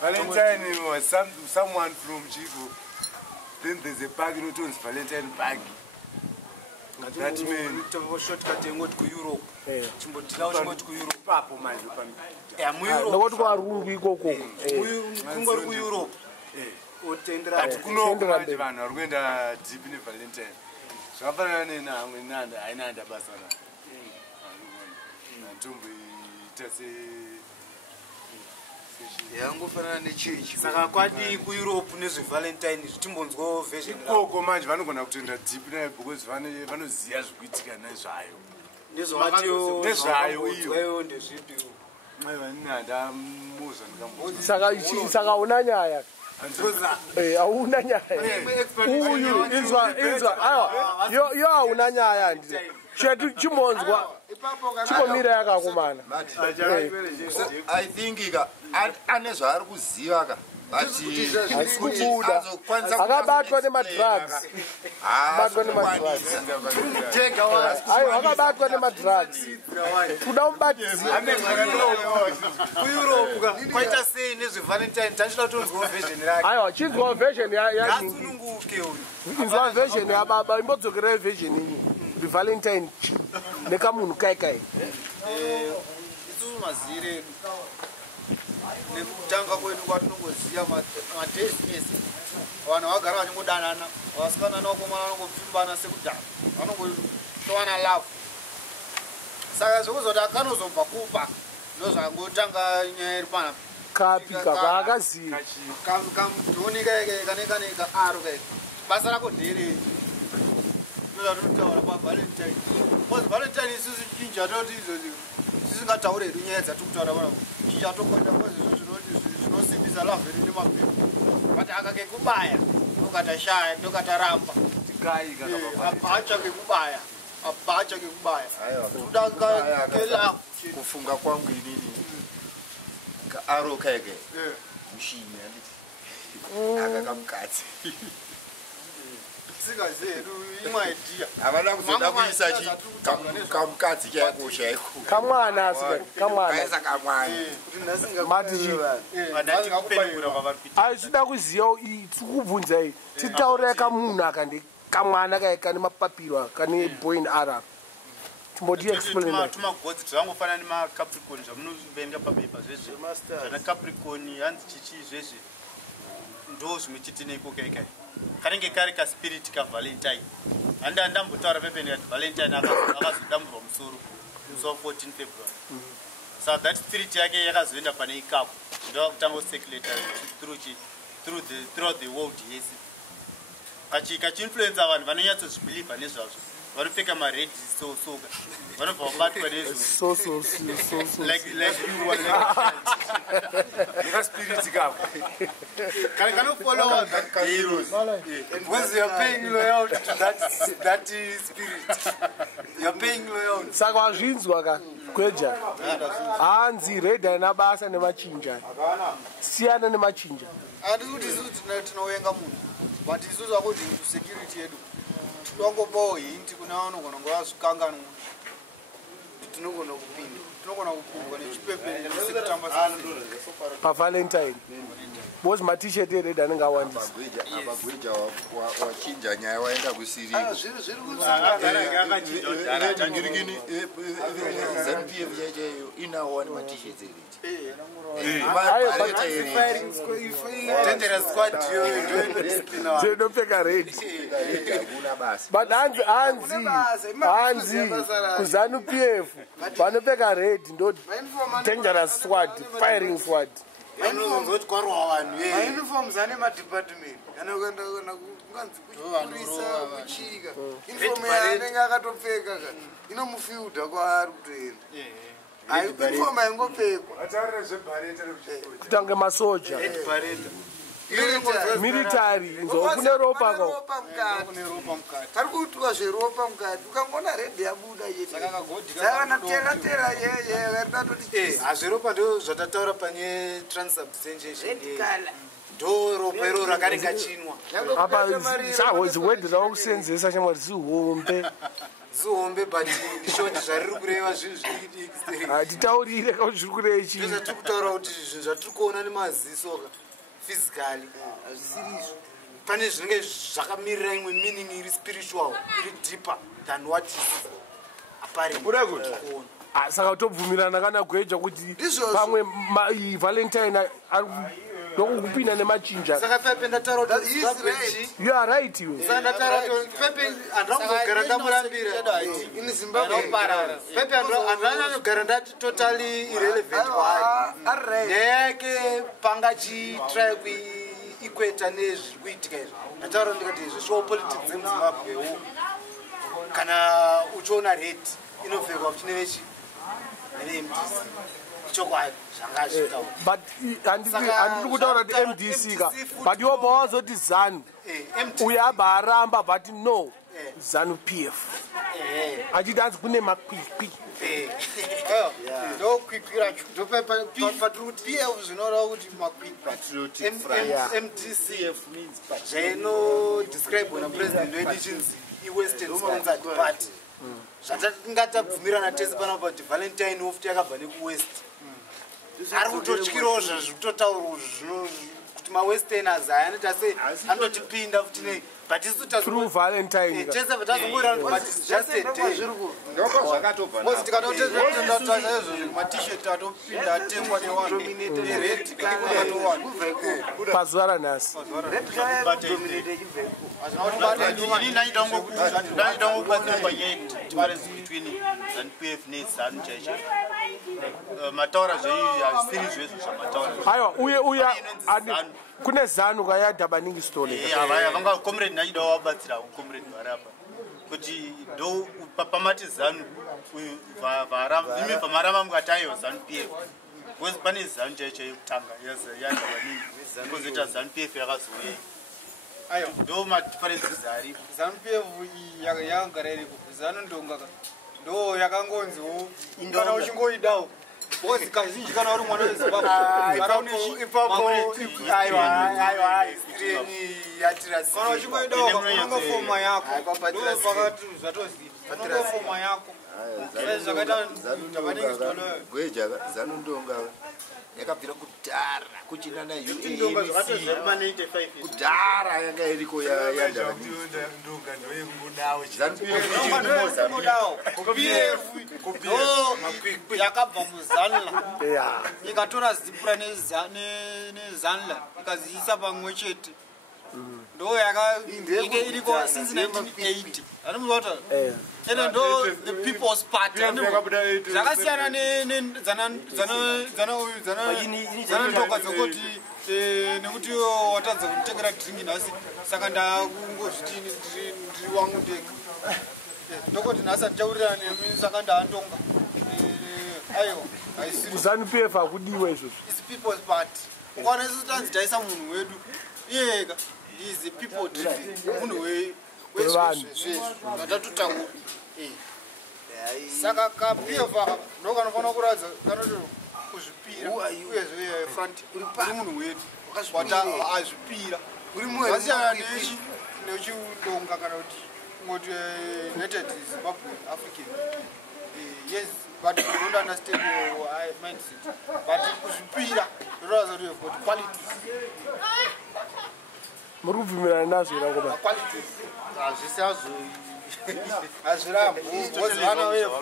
Valentine was someone from Chico. Then there's a bag, you know, Valentine bag. That means shortcut to Europe. Europe. Ati kunokuva vanhu vari kuenda deep neValentine zvakafanana nenamwe nanda haina ndabasa na ntombo ita yangofanana nechechi saka kwadi kuEurope nezveValentine zvitimbonzwawo version ikoko manje vanogona kutoenda deep nayo because vanoziva zvikuitika nezvayo nezvayo iyo ndezvipi ndamuza saka una nyaya hauna nyaya uyu yo hauna nyaya handiti chetu chimonzwa chingomira yakakumana I think ane zvaari kuziva ka kubuda akabatwa nemadrugs akabatwa nemadrugs kuda mubatizia kuEurope kwaita sei nezveValentine tanchida kutonzwawo version yake aiwa chinzwawo version yasununguke uyu inzwa version yababa imbodzokereyo version inyi Valentine nekamunhu kaikai isusu mazii redu nekutanga kwedu kwatinongoziva madays ese vanhu vagara vachingodanana vasikana nevakomana vanongopfimbana sekudhara vanongotowana love saka zvekuzoti akanozobva kupa ndozvangotanga nyaya iri pana kapi kakaaziva kamudhoni kaneka aro kaika basa rako nderei nozvatinotaura pavalentine bcause valentine isusu chinji atoti izvozvi tisingataure hedu nyaya dzatikutaura pana chinji atokonda bcause izvo zvinosimbisa lavheri nemabheu but akakekubaya ndokatashaya ndokataramba abacha kekubaya toda kelavu kufunga kwangu inini kaaro kaike mushini handiti akakamukadzi tsika zedu imwe idea havana kuzoda kuisa kamukadzi chaiko chaiko kamwana kamwana kaisa kamwana aisida kuziva tikubvunza iyi titaurira kamunhu akandi kamwana kane mapapiro kane boin ara timboti explain tumagodzi tivangofanana nemacapricorn zvamunovenga papepa zvezve zvana capricorn hanzi chichi zvezve ndo zvimwe chitineiko kaikai kanenge kari kaspirit kavalentine handambotaura pepeni kati valentine akazodamburwa musoro musi wa 14 February so that spirit yake yakazoenda pane ikapo ndo kutanga kucirculata throughout the world yese kachiinfluenza vanhu vanonyatsozvibhilivha nezvazvo vanopfeka mared soka vanobva vabatwa saka wazvinzwa ka kweja hanzi red haina basa nemachinja siyana nemachinja handisi kuti isusu tinovenga munhu but isusu akuti security yedu tinongopawo hinti kuna vanogona nguva zvikanganwa tinogona kupinda tinogona kupungwa nechipepere nesekutamba pavalentine bcause matishet ered anenge awandisa abagwija wachinja nyaya waenda kusiriva ndiririni ZANU-PF yachayo inawo ane matishets eredzinopfeka red but hanzi kuZANU-PF vanopfeka red ndo dangerous sword firing sword uniforms ane madepartment anokwenda kunganzi kuchisa kuchika uniform yanenge akatopfeka inomufiudha kwaari kutoenda uniform aingopfekwa kutange masoja military kune ropa kari kuitwa zveropa mukati ukangona red yabuda yesakanatera hazveropa ndo zvatataura pane transubstantiation ndo ropa iro rakanenge chinwa apa word rava kusenzesa chamwari zihombe but shoti zvariri kureva zvinhu titaurire kauti zviri kurei chii zvatiri kutaura kuti zvinhu zvatiri kuona nemaziso physically hazvisirizvo pane zvinenge zvakamirira imwe meaning iri spiritual iri deeper than what is apparent. Saka tobvumirana kana gweja kuti pamwe Valentine nokupinda nemachinja. Saka Pepe ndataura kuti you are right you. Saka ndataura kuti Pepe andangogara ndamurambira in Zimbabwe. Pepe andangogara ndati totally irrelevant kwaari. Ndeke pangachi try kuikweta nezviri kuitika izvi. Ndataura ndikati izvi show politics muZimbabwe kana uchiona red inopfekwa kuti nevechi but handiri kutaura kuti MDC ka but iwo pawazoti ZANU uyo abva aramba but no ZANU-PF achiti hanzi kune makwikwi ndokwikwi racho ndopapatpf zvinoreva kuti makwikwi MDC zvainodescribe napresident wedu chinzi iwestern sponsored party zvatingatabvumirana tese panapa kuti Valentine wofuti yakabva nekuwest ari kutotyirawo zvazvitotaurwa kuti mawesterners aya anoita sei anotipinda futi nei but isu through Valentine tese tazongorana but it's just a day ndoko zvakatobva mozi tikatotenda izvozvo matishet atopinda atengwa newanhu pazuva ranhasi aiwa uye kune ZANU kaya Dabaningi story vanga comrade nachidawo wabatsira comrade varapa kuti ndo pamati ZANU imi vamaramba mukatayo ZANU-PF because pane ZANU chaicho yekutanga yaDabaningi kozoita ZANU-PF yakazouya aiwa ndo madifferences aripo ZANU-PF yakagara iriko ZANU ndo yakangonziwo kana uchingoidawo bozi kazhinji kana uri mwana wezimbabwe kana uchingoendawo kakunonga foma yako ndopakati zvatoziva foma yako zvakaita tavanenge zitoloyo gweja zanundonga yakabvira kudhara kuchina na kudhara yanga iriko yakabva muzanla ikatora zipura nezanla ikaziisa pamwe chete ndo inge iriko since 1980 animuzota ene ndo the people's party zvakasiyana ndoka dzekuti nekuti watadza kutengera dringi nhasi saka ndakungozvitini ndiri wangu ndega ndokuti nhasi handichaurirana nemi saka ndaandonga aiwa ZANU-PF hakudiwa izvozvo is people's party ukwana isusu tanzi taisa munhu wedu iyeka is a people driven munhu wevatatotaura saka kaPF ndokanofanira kuradza kanoti kuzvipira uyezve front uri munhu wedu wata azvipira vasiyana nechindonga kana kuti ngoti United Zimbabwe African yes but you don't understand your mindset but kuzvipira ndoradza kuti you've got qualities muri kubvumirana nazvo irangoma qualities hazvirambo vana vevu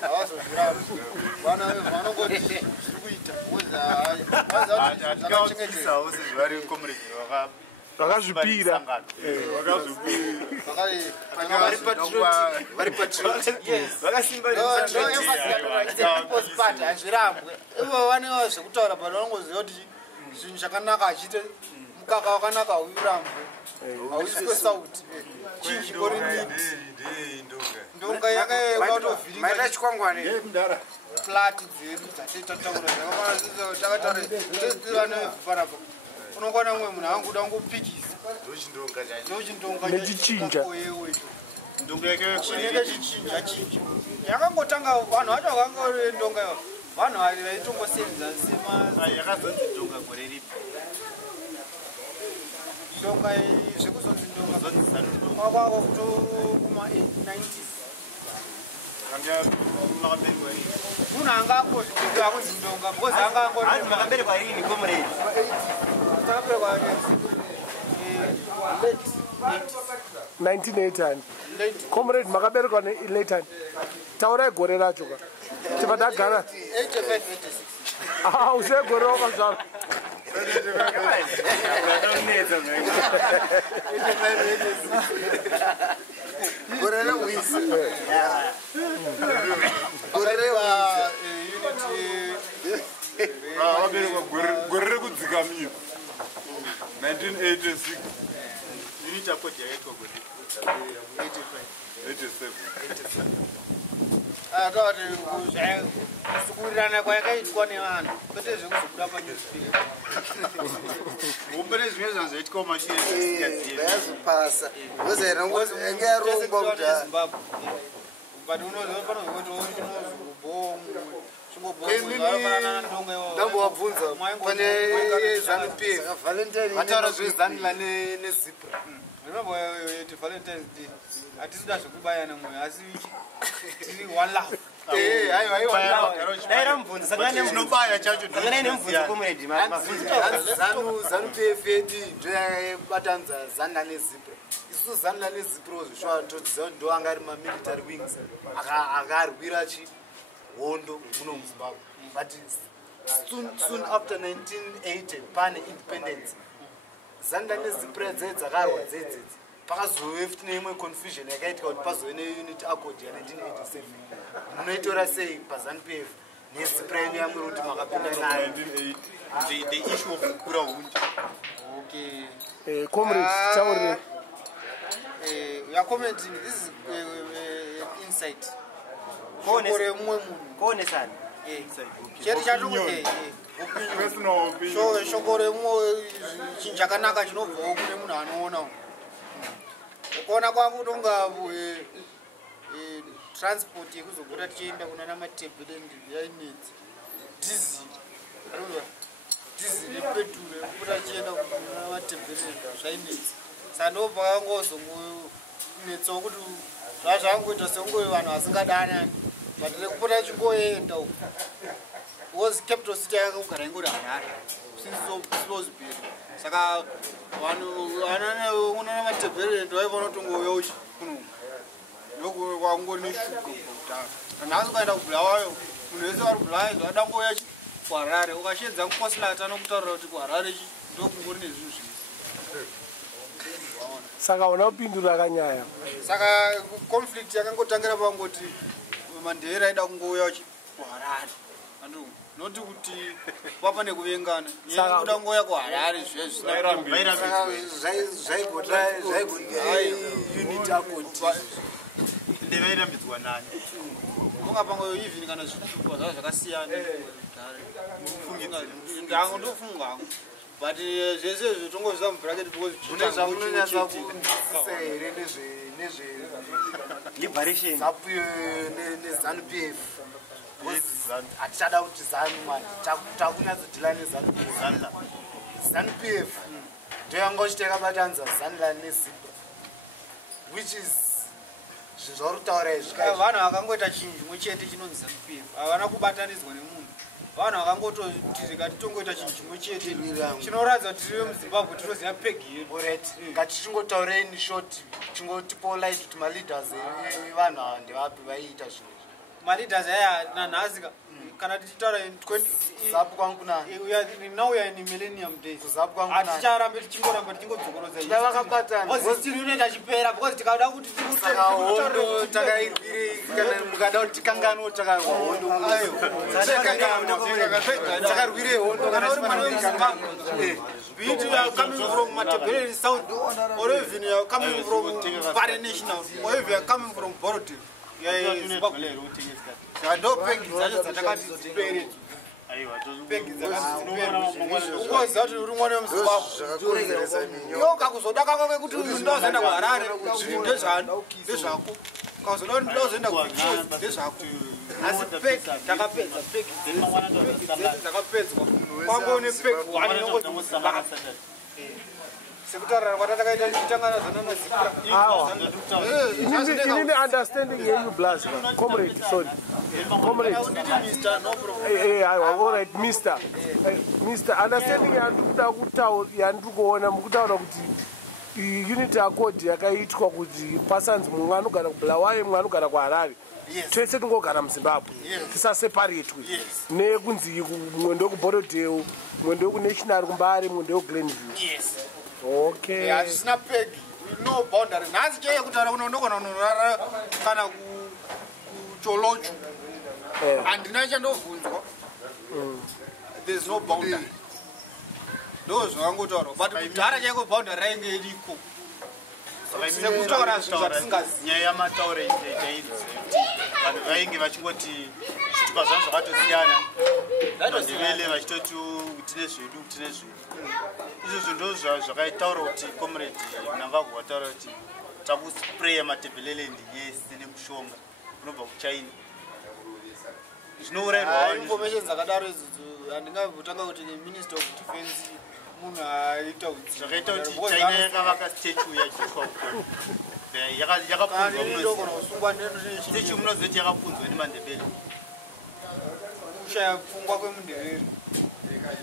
havazozvirambo vana vevu vanongoti zviri kuita vakazvipira hazvirambwe ivo vanewo zvekutaura but vanongoziva kuti zvinhu zvakanaka achiite mukaka wakanaka hauyurambwe hauiswe sauti chinji kori miti ndonga yakautovhiringa chikwangwane plati dzedu dzatitataura takataura nevhupanapa unokwana mumwe munhu anguda ngopikisa ndochindonga nechichinja chinenge chichinja chinji yakangotanga vanhu vacho vakangore ndonga vanhu vari vaitongosenza yakazonzi ndonga gore ripi ndonga zvekuzonzi ndonga kwavavo kutokuma-90s munhu anga angozvitoa kunzi ndonga because anga makaberekwa rini comrade takaberekwa 1980 comrade makaberekwa ne-800 taurai gore racho ka tipa tagara usegore wakazvara gore rekudzikamira 1986 unit yakoti yaitwa kuti 87 atoti kusukurirana kwayakaitwa nevanhu kwete zvekuzobuda panewspaper umbene zvimwe zvanzoitwa mashure yazopasa enge yarongwa kudhara but unozopanozoti ndambovabvunza pane ZANU-PF vataura zvezanula nezipra remember Valentine's Day hatisida zvekubayana mwoyo asi tiri one love ZANU-PF yedu ndoyakabatanza zanula nezipra isusu zanula nezipra ozvishwa todziziva kuti ndo anga ari mamilitary wings akarwira hondo muno muZimbabwe but soon after 1980 pane independence zanula nezipra dzai dzakarwa dzedzedzi pakazove futi neimwe confusion yakaitika kuti pazove neunit accord ya1987 munoitora sei paZANU-PF nezipra yenyu yamuri kuti makapinda nayo the issue of kura hundi okay comrades taurire we are commenting this is insight kore mumwe munhu kone sana cheri chatonge personal opinion shoko remumwe chinhu chakanaka chinobvawo kune munhu anoona kuona kwangu tonga transport yekuzopota tichienda kunana matebelendi yaimedzi diesel nepeturu yekupota tichienda kunana matebelendi zvaimedzi saka ndo pakangozongonetsawo kuti zvazvangoita sekungovi vanhu vasingadanani but rekupota tichingoenda uku because capital city yanga kugara ingori Harare since Salisbury saka vanhu vanana matebelendi vaivona kutongouya uchi kuno kwangori neshuga kutanga nhasi ukaenda kubulawayo munhu wese vari kubulawayo zvada ngoya kuharare ukashedza kukosilata nokutaurira kuti kuharare ndokungori nezvinhu zvisi saka una kupindura kanyaya saka conflict yakangotangira pangoti mandera aida kungouya kuharare noti kuti papa nekuvengana kuda ngoya kuharare ndevairambidzwa nani unga pango even kana zvichupa zvava zvakasiyana ndofunga but zvese zvitongozviza mubracket because liberation nezanu-pf hatichada kuti zanu mani takunyatsodhila nezanu-pf ndoyanga uchitekabatanza zanula nezibra which is zvinhu zvauri kutaura izvi vanhu vakangoita chinhu chimwe chete chinonzi zanu-pf havana kubatanidzwa nemunhu vanhu vakangototizika titongoita chinhu chimwe chete chinoratidza kuti tiri muzimbabwe tinoziva pegi yedu ngatichingotaurei nishort chingotipo light kuti maleaders evanhu ava ndevapi vaiita zvinhu maleaders aya nanhasika kana tichitaura zapu kwangu now we are in millennium days haticharambe tichingoramba tichingorambatingodzokorozainoita chipera because tikada kuti hondo takairwirei kana mukada kuti tikangano takarwa hondo takarwirei hondo be it you are coming from Matebele South or even you are coming from Pare National or if you are coming from Borodale ndo pegi dzacho dzatakati dzipere ukoziva kuti uri mwana wemuzimbabwe yo kakuzodaka kwake kuti ndozoenda kuharare zviri ndezvako kakuzoda kuti ndozoenda kuvichozi ndezvako asi pegi takapedza pegi dzedu dzakapedzwa kwangone pegi wani nongozimbabwe sekutaurira kwatatakaita tichitangana zana nazikira inini understanding yenyu blas comrade sorry comrade alright Mr understanding yandiri kuona mukutaura kuti unity accord yakaitwa kuti pasanzi mumwe anogara kubulawayo mumwe anogara kuharare tese tingogara muzimbabwe tisaseparetwe nekunzi mumwe ndekuborodale mumwe ndekunational kumbare mumwe ndekuglenview okay hazvisina pegi no boundary nhasi chaiye kutaura kunondogona kunorara kana kucholochu handina chandobvunzwa there's no boundary ndo zvakangotaurwa but kudhara chaiko boundary rainge iriko sekutaura zvinhu zvatisingazivi nyaya yamataure chaizvo vanhu vainge vachingoti zvitupa zvavo zvakatosiyana vandivele vachitoti tine zvedu tine zvedu izvozvo ndo zvakaitaura kuti comrade nangagwa wataura kuti takuspreya matebeleland yese nemushonga unobva kuchina zvinourayirwa information dzakadaro idzodzo handingavotanga kuti minister of defense munhu aita zvakaita kuti china yakavaka statue yaJoshua yakapunzwa statue munozoti yakapunzwa nemandebele kushaya pfungwa kwemundebele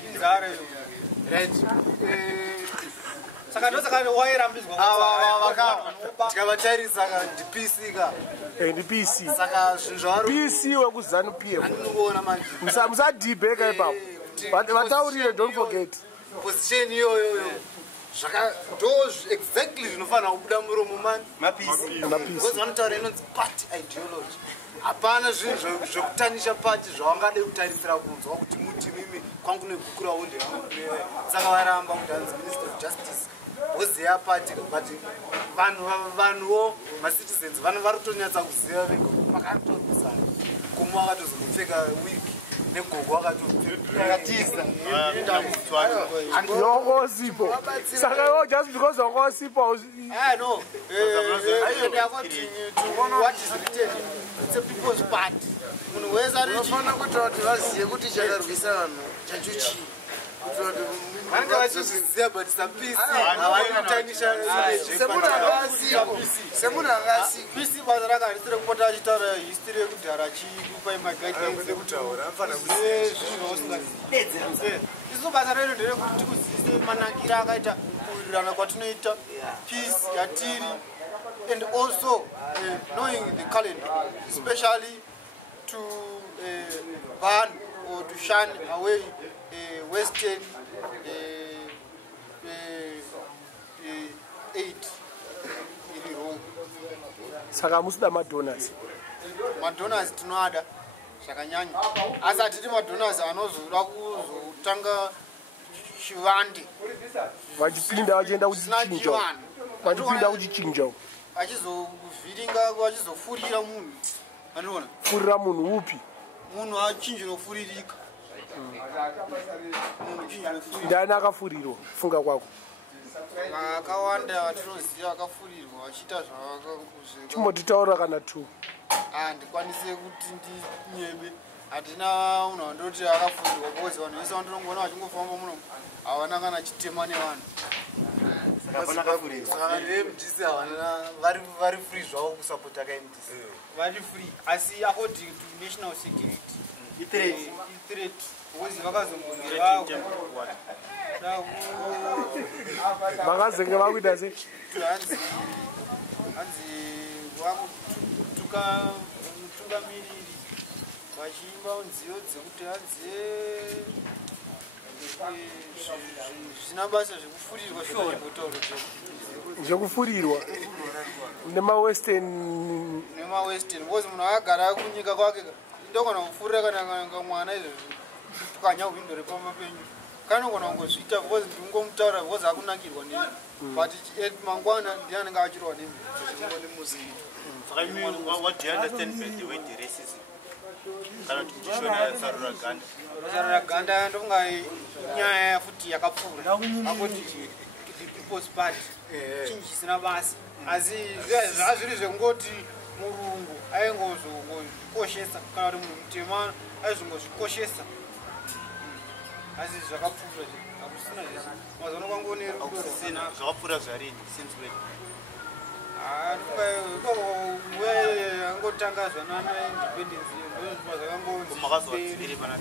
inzara right saka ndosaka wairambidzwa tikavatarisa ndipc ndipc saka zvinhu zvavari pc wekuzanu-pf andinoona manje musadhibheka ipapo vataurire don't forget position iyoyoyo ndo exactly zvinofanira kubuda muromo mani because vanotaura inonzi party ideology hapana zvinhu zvokutanisha pati zvawangade kutarisira kunzwa kuti muti mimi kwangu negukurawo ndevangunewe saka varamba kuti hanzi minister of justice woziva pati but vanhuwo macitizens vanhu vari kutonyatsa kuziva vega pakanotorwisana kumwe akatozongopfeka wigi negogo akatopfekatiza yongosipo saka yo just because yongosipo no what is written it's a people's party. Munhu wese unofana kuita kuti vazive kuti chakarwisa vanhu chacho chii vanenge vachizviziva but sapisi semunhu anga asiko pisi basa rake handisi rekupota achitaura history yekudhara achikupai magaidaisu basa redu nderekuti tikuzivise manakiro akaita kuwirirana kwatinoita peace yatiri and also knowing the calendar, especially to ban or to shun away Western aid in Rome. Saka musida madonors. Madonors tinoada zvakanyanya. Asi atiti madonors anozoda kuzotanga chivande. Vachipinda vachienda kuchichinja. Vachipinda kuchichinja. Achizovhiringa achizofurira munhu. Anoona? Furira munhu upi? Munhu achinje nofuririka. Ndani akafurirwa funga kwako? Akawanda atinoziva akafurirwa achiita zvavakakuzveka. Chimotitaura kana tu. Handikwanise kuti ndinyebe. Hatina munhu wandoti akafurirwa because vanhu vese vandinongoona vachingofamba muno havana kana chitema nevanhu. MDC vari free zvavo kusapota kaMDC. Vari free asi according to national security. Threat. Because vakazongongera vakazenge vakuita sei? Hanzi vakutuka mutungamiriri vachiimba nziyo dzekuti hanzi zvina basa zvekufurirwa zvekufurirwa nemawestern because munhu akagara kunyika kwake ndogona kufurira kana mwana izvozvo tukanya hwindo repamba penyu kanogona kungozviita because ndingomutaura because akunakirwa nemi but mangwana ndiye anenge achirwa nemi. What do you understand by the word racism? Sarura ganda ndonga nyaya futi yakapfura akuti the people's party chinji sina basi asi zvazviri zvekungoti murungu aingozvikoshesa kana kuti munhu mutema aizongozvikoshesa asi zvakapfura akusina zvese mazono kwangonerukusina zvakapfura zvarini since when angotanga zvanana independence makazovadziviri pana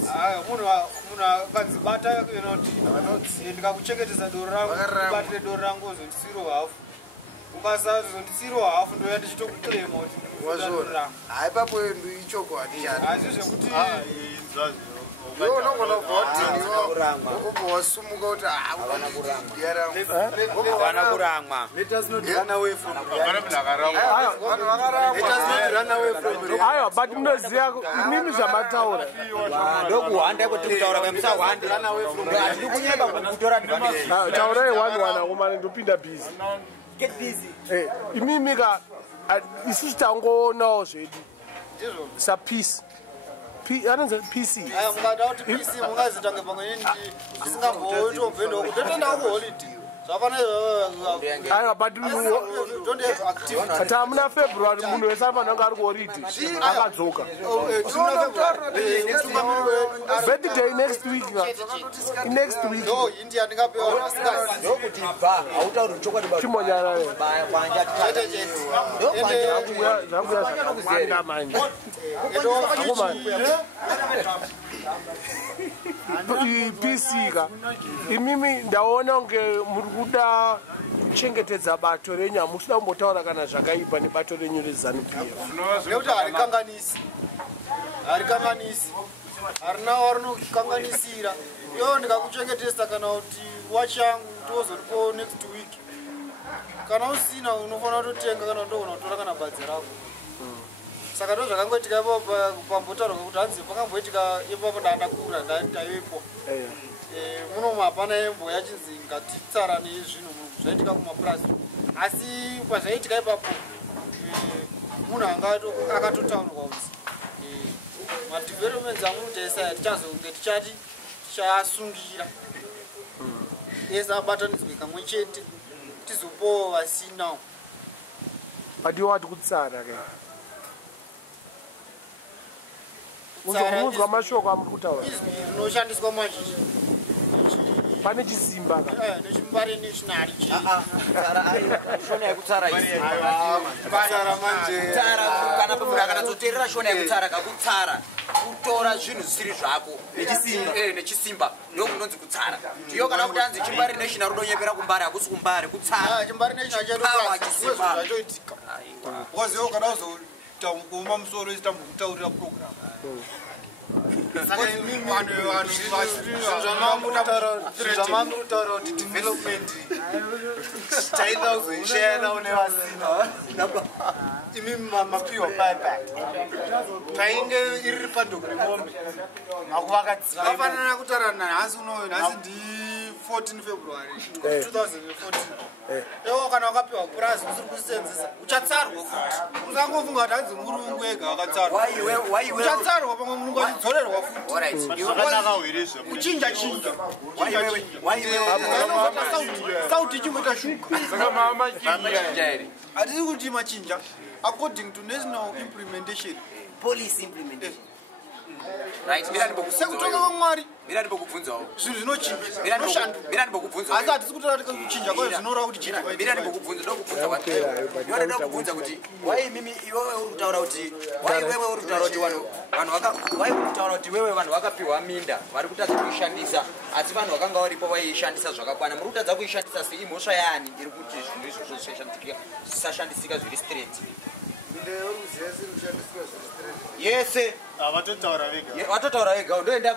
2000 munhu akanzibata kuti ndikakuchengetesa doro rangu kubatire doro rangu ozondisiro hafu ukasazondisiro hafu ndoya ndichitokuklema kuti doro rangu haipapo ichoko asi zvekuti iwo unogona kubva wasumuka kuti havana kuramwa. Aiwa, but munoziva imimi zvamataura ndokuhwanda kuti kutaura kwemusahwandi handiri kunyeba kutora advantage. taurai one komane ndopinda busy. Get busy. Imimi ka isusu tangoonawo zvedu sapeace anonzi PC. Mungada kuti PC mungazitange pamwe nini ndisingamboiti obvendo kutotendawo kuholiday. Aiwa, but kati hamuna February munhu wese afananga ari kuholiday akadzoka. Birthday next week. Next week. No, India ndingapewa ndokuti bva hautauri chokwadi chimonyara kwanja zvakuya zvakawanda manje. PC ka imimi ndaona unge muri kuda kuchengetedza bato renyu hamusida kumbotaura kana zvakaipa nebato renyu reZANU-PF. nekuti harikanganisi harina warinokanganisira iwo ndikakuchengetesa kana kuti wachangu tozoripo next week kana usina unofanira kutotenga kana ndogona kutora kana badzi rako. Saka ndo zvakangoitika ipapo pambotaro kuti hanzi pakamboitika ipapo ndandakura ndaivepo muno hapana embo yachinzi ngatitsarane zvinhu zvaitika kumapurasi asi pazvaitika ipapo munhu akatotaurirwa kuti madevelopments amunotaisa tichazonge tichati tichasungira ese abatanidzwe kamwe chete tizopowo vasinawo but iwe wati kutsara ke uzwa mashoko amuri kutaura rinoshandiswa manje pane chisimba ka nechimbari nationary shona yekutsara kana munhu akanatsoteerera shona yekutsara kakutsara kutora zvinhu zvisiri zvako nechisimba ndokunonzi kutsara iyo kana kuti anzi chimbari national unonyepera kumbari hakusi kumbari kutsara chimbari national chachoitika waziva kana uzotauma musoro isitambokutaurira program zvamamuri kutaura kuti development taida kuzoishayanawo nevasina imi mapiwa paipai painge iri padhoku remombe makuvakadzivafanana kutaura nhasi unoyo nhasi ndi 14 February 2014 ewo kana wakapiwa purazi usiri kusenzesa uchatsarwa futi usangofunga kuti hanzi murungu ega wakatsarwa uchatsarwa pamwe mulungu achidzorerwa futi kuchinja sauti ichimboita shuka hatisi kuti machinja according to national implementation policy implementation right sekutonga kwamwari mira ndibokubvunzawo zvinhu zvinochinja mira ndibokubvunzawo asi hatisi kutaura kuchinja kwayo zvinoreva kuti chinja mira ndibokubvunza ndokubvunza kwaiwa ndokubvunza kuti wai mimi iwewe uri kutaura kuti wai wewe uri kutaura kuti wai uri kutaura kuti wewe vanhu vakapiwa minda vari kutadza kuishandisa asi vanhu vakanga varipo vaiishandisa zvakakwana muri kutadza kuishandisa sei mhosva yaani iri kuti zvinhu izvozvo zvisashandisika zviri straight yese vatotaura vega ndoenda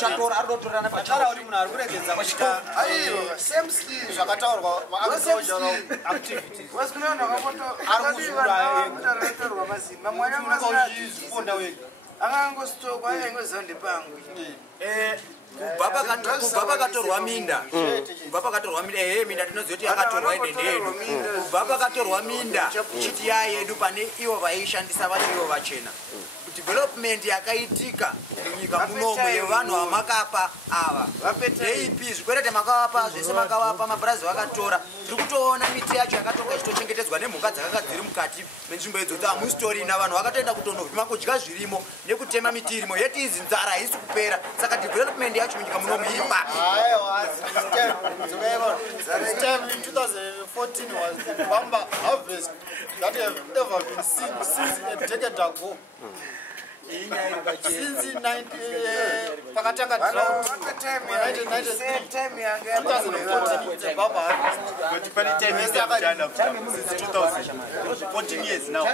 chatora aritotorana pachara kuti munhu ari kuregedza kuita zvakataurwa arikuzvifunda wega akangositokwa aingoziva ndepangwe kubva pakatorwa minda minda tinoziva kuti yakatorwa idendenu kubva pakatorwa minda chiti yayedu pane ivo vaiishandisa vacho ivo vachena development yakaitika munyika munomu yevanhu vamakapa ava ndeipi zvikwerete makavapa zvese makavapa mapurazi vakatora tiri kutoona miti yacho yakatonga ichitochengetedzwa nemhuka dzakanga dziri mukati menzvimbo idzo hamusitorina vanhu vakatoenda kutonovhima kudya zvirimo nekutema miti irimo yeti izi nzara haisi kupera saka development yacho munyika munomu ipa in 2014 was the bamba harvest that have ever been seen since a decade ago. Since pakatanga drought 2014 it's a bamba harvest. But pani time is since 2014 years now.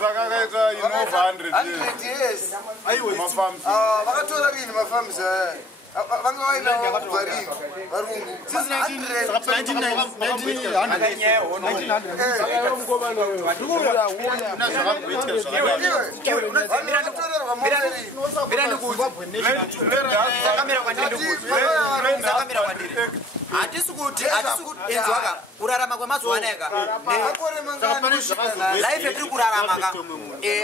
Vakakaita inova 100 years. Mafarms. Vakatora rini mafarms vanga vaina varini varungu hatisi kuti enzwaka kurarama kwemazuva anayaka life yatiri kuraramaka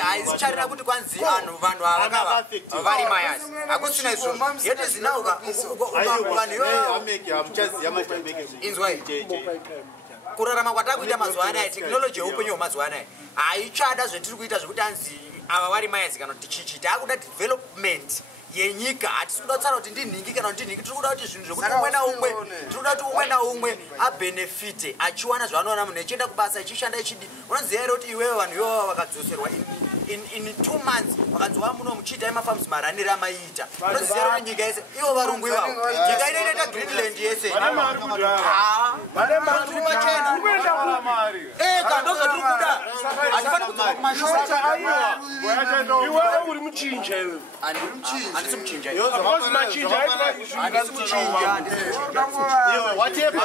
haisicharira kuti kwanzi vanhu avakava vari mayasi hakusina izvozvo yeti zinauka vanhu inzwai kurarama kwatakuita mazuva anaya tekinoloji yeupenyu hwemazuva anaya haichada zvetiri kuita zvekuti anzi ava vari mayasi kana kuti chichi taakuda development yenyika hatisi kuda kutsara kuti ndinhingi kana kuti ndinhingi tiri kuda kuti zvinhu zvekuti umwe naumwe tiri kuda kuti umwe naumwe abhenefite achiwana zvanoona munhu echienda kubasa echishanda echidi unoziva here kuti iwewe vanhu ivava vakadzoserwa in 2 months vakadzova muno muchiita emafarms maranire amaiita unoziva here kuti nyika yese ivo varungu ivavo nyika inoita greenland yese tiri vachena kandozvatiri kuda hatifani kudzoka kumashota iwewe uri muchinja iwewe handisi muchinja Whatever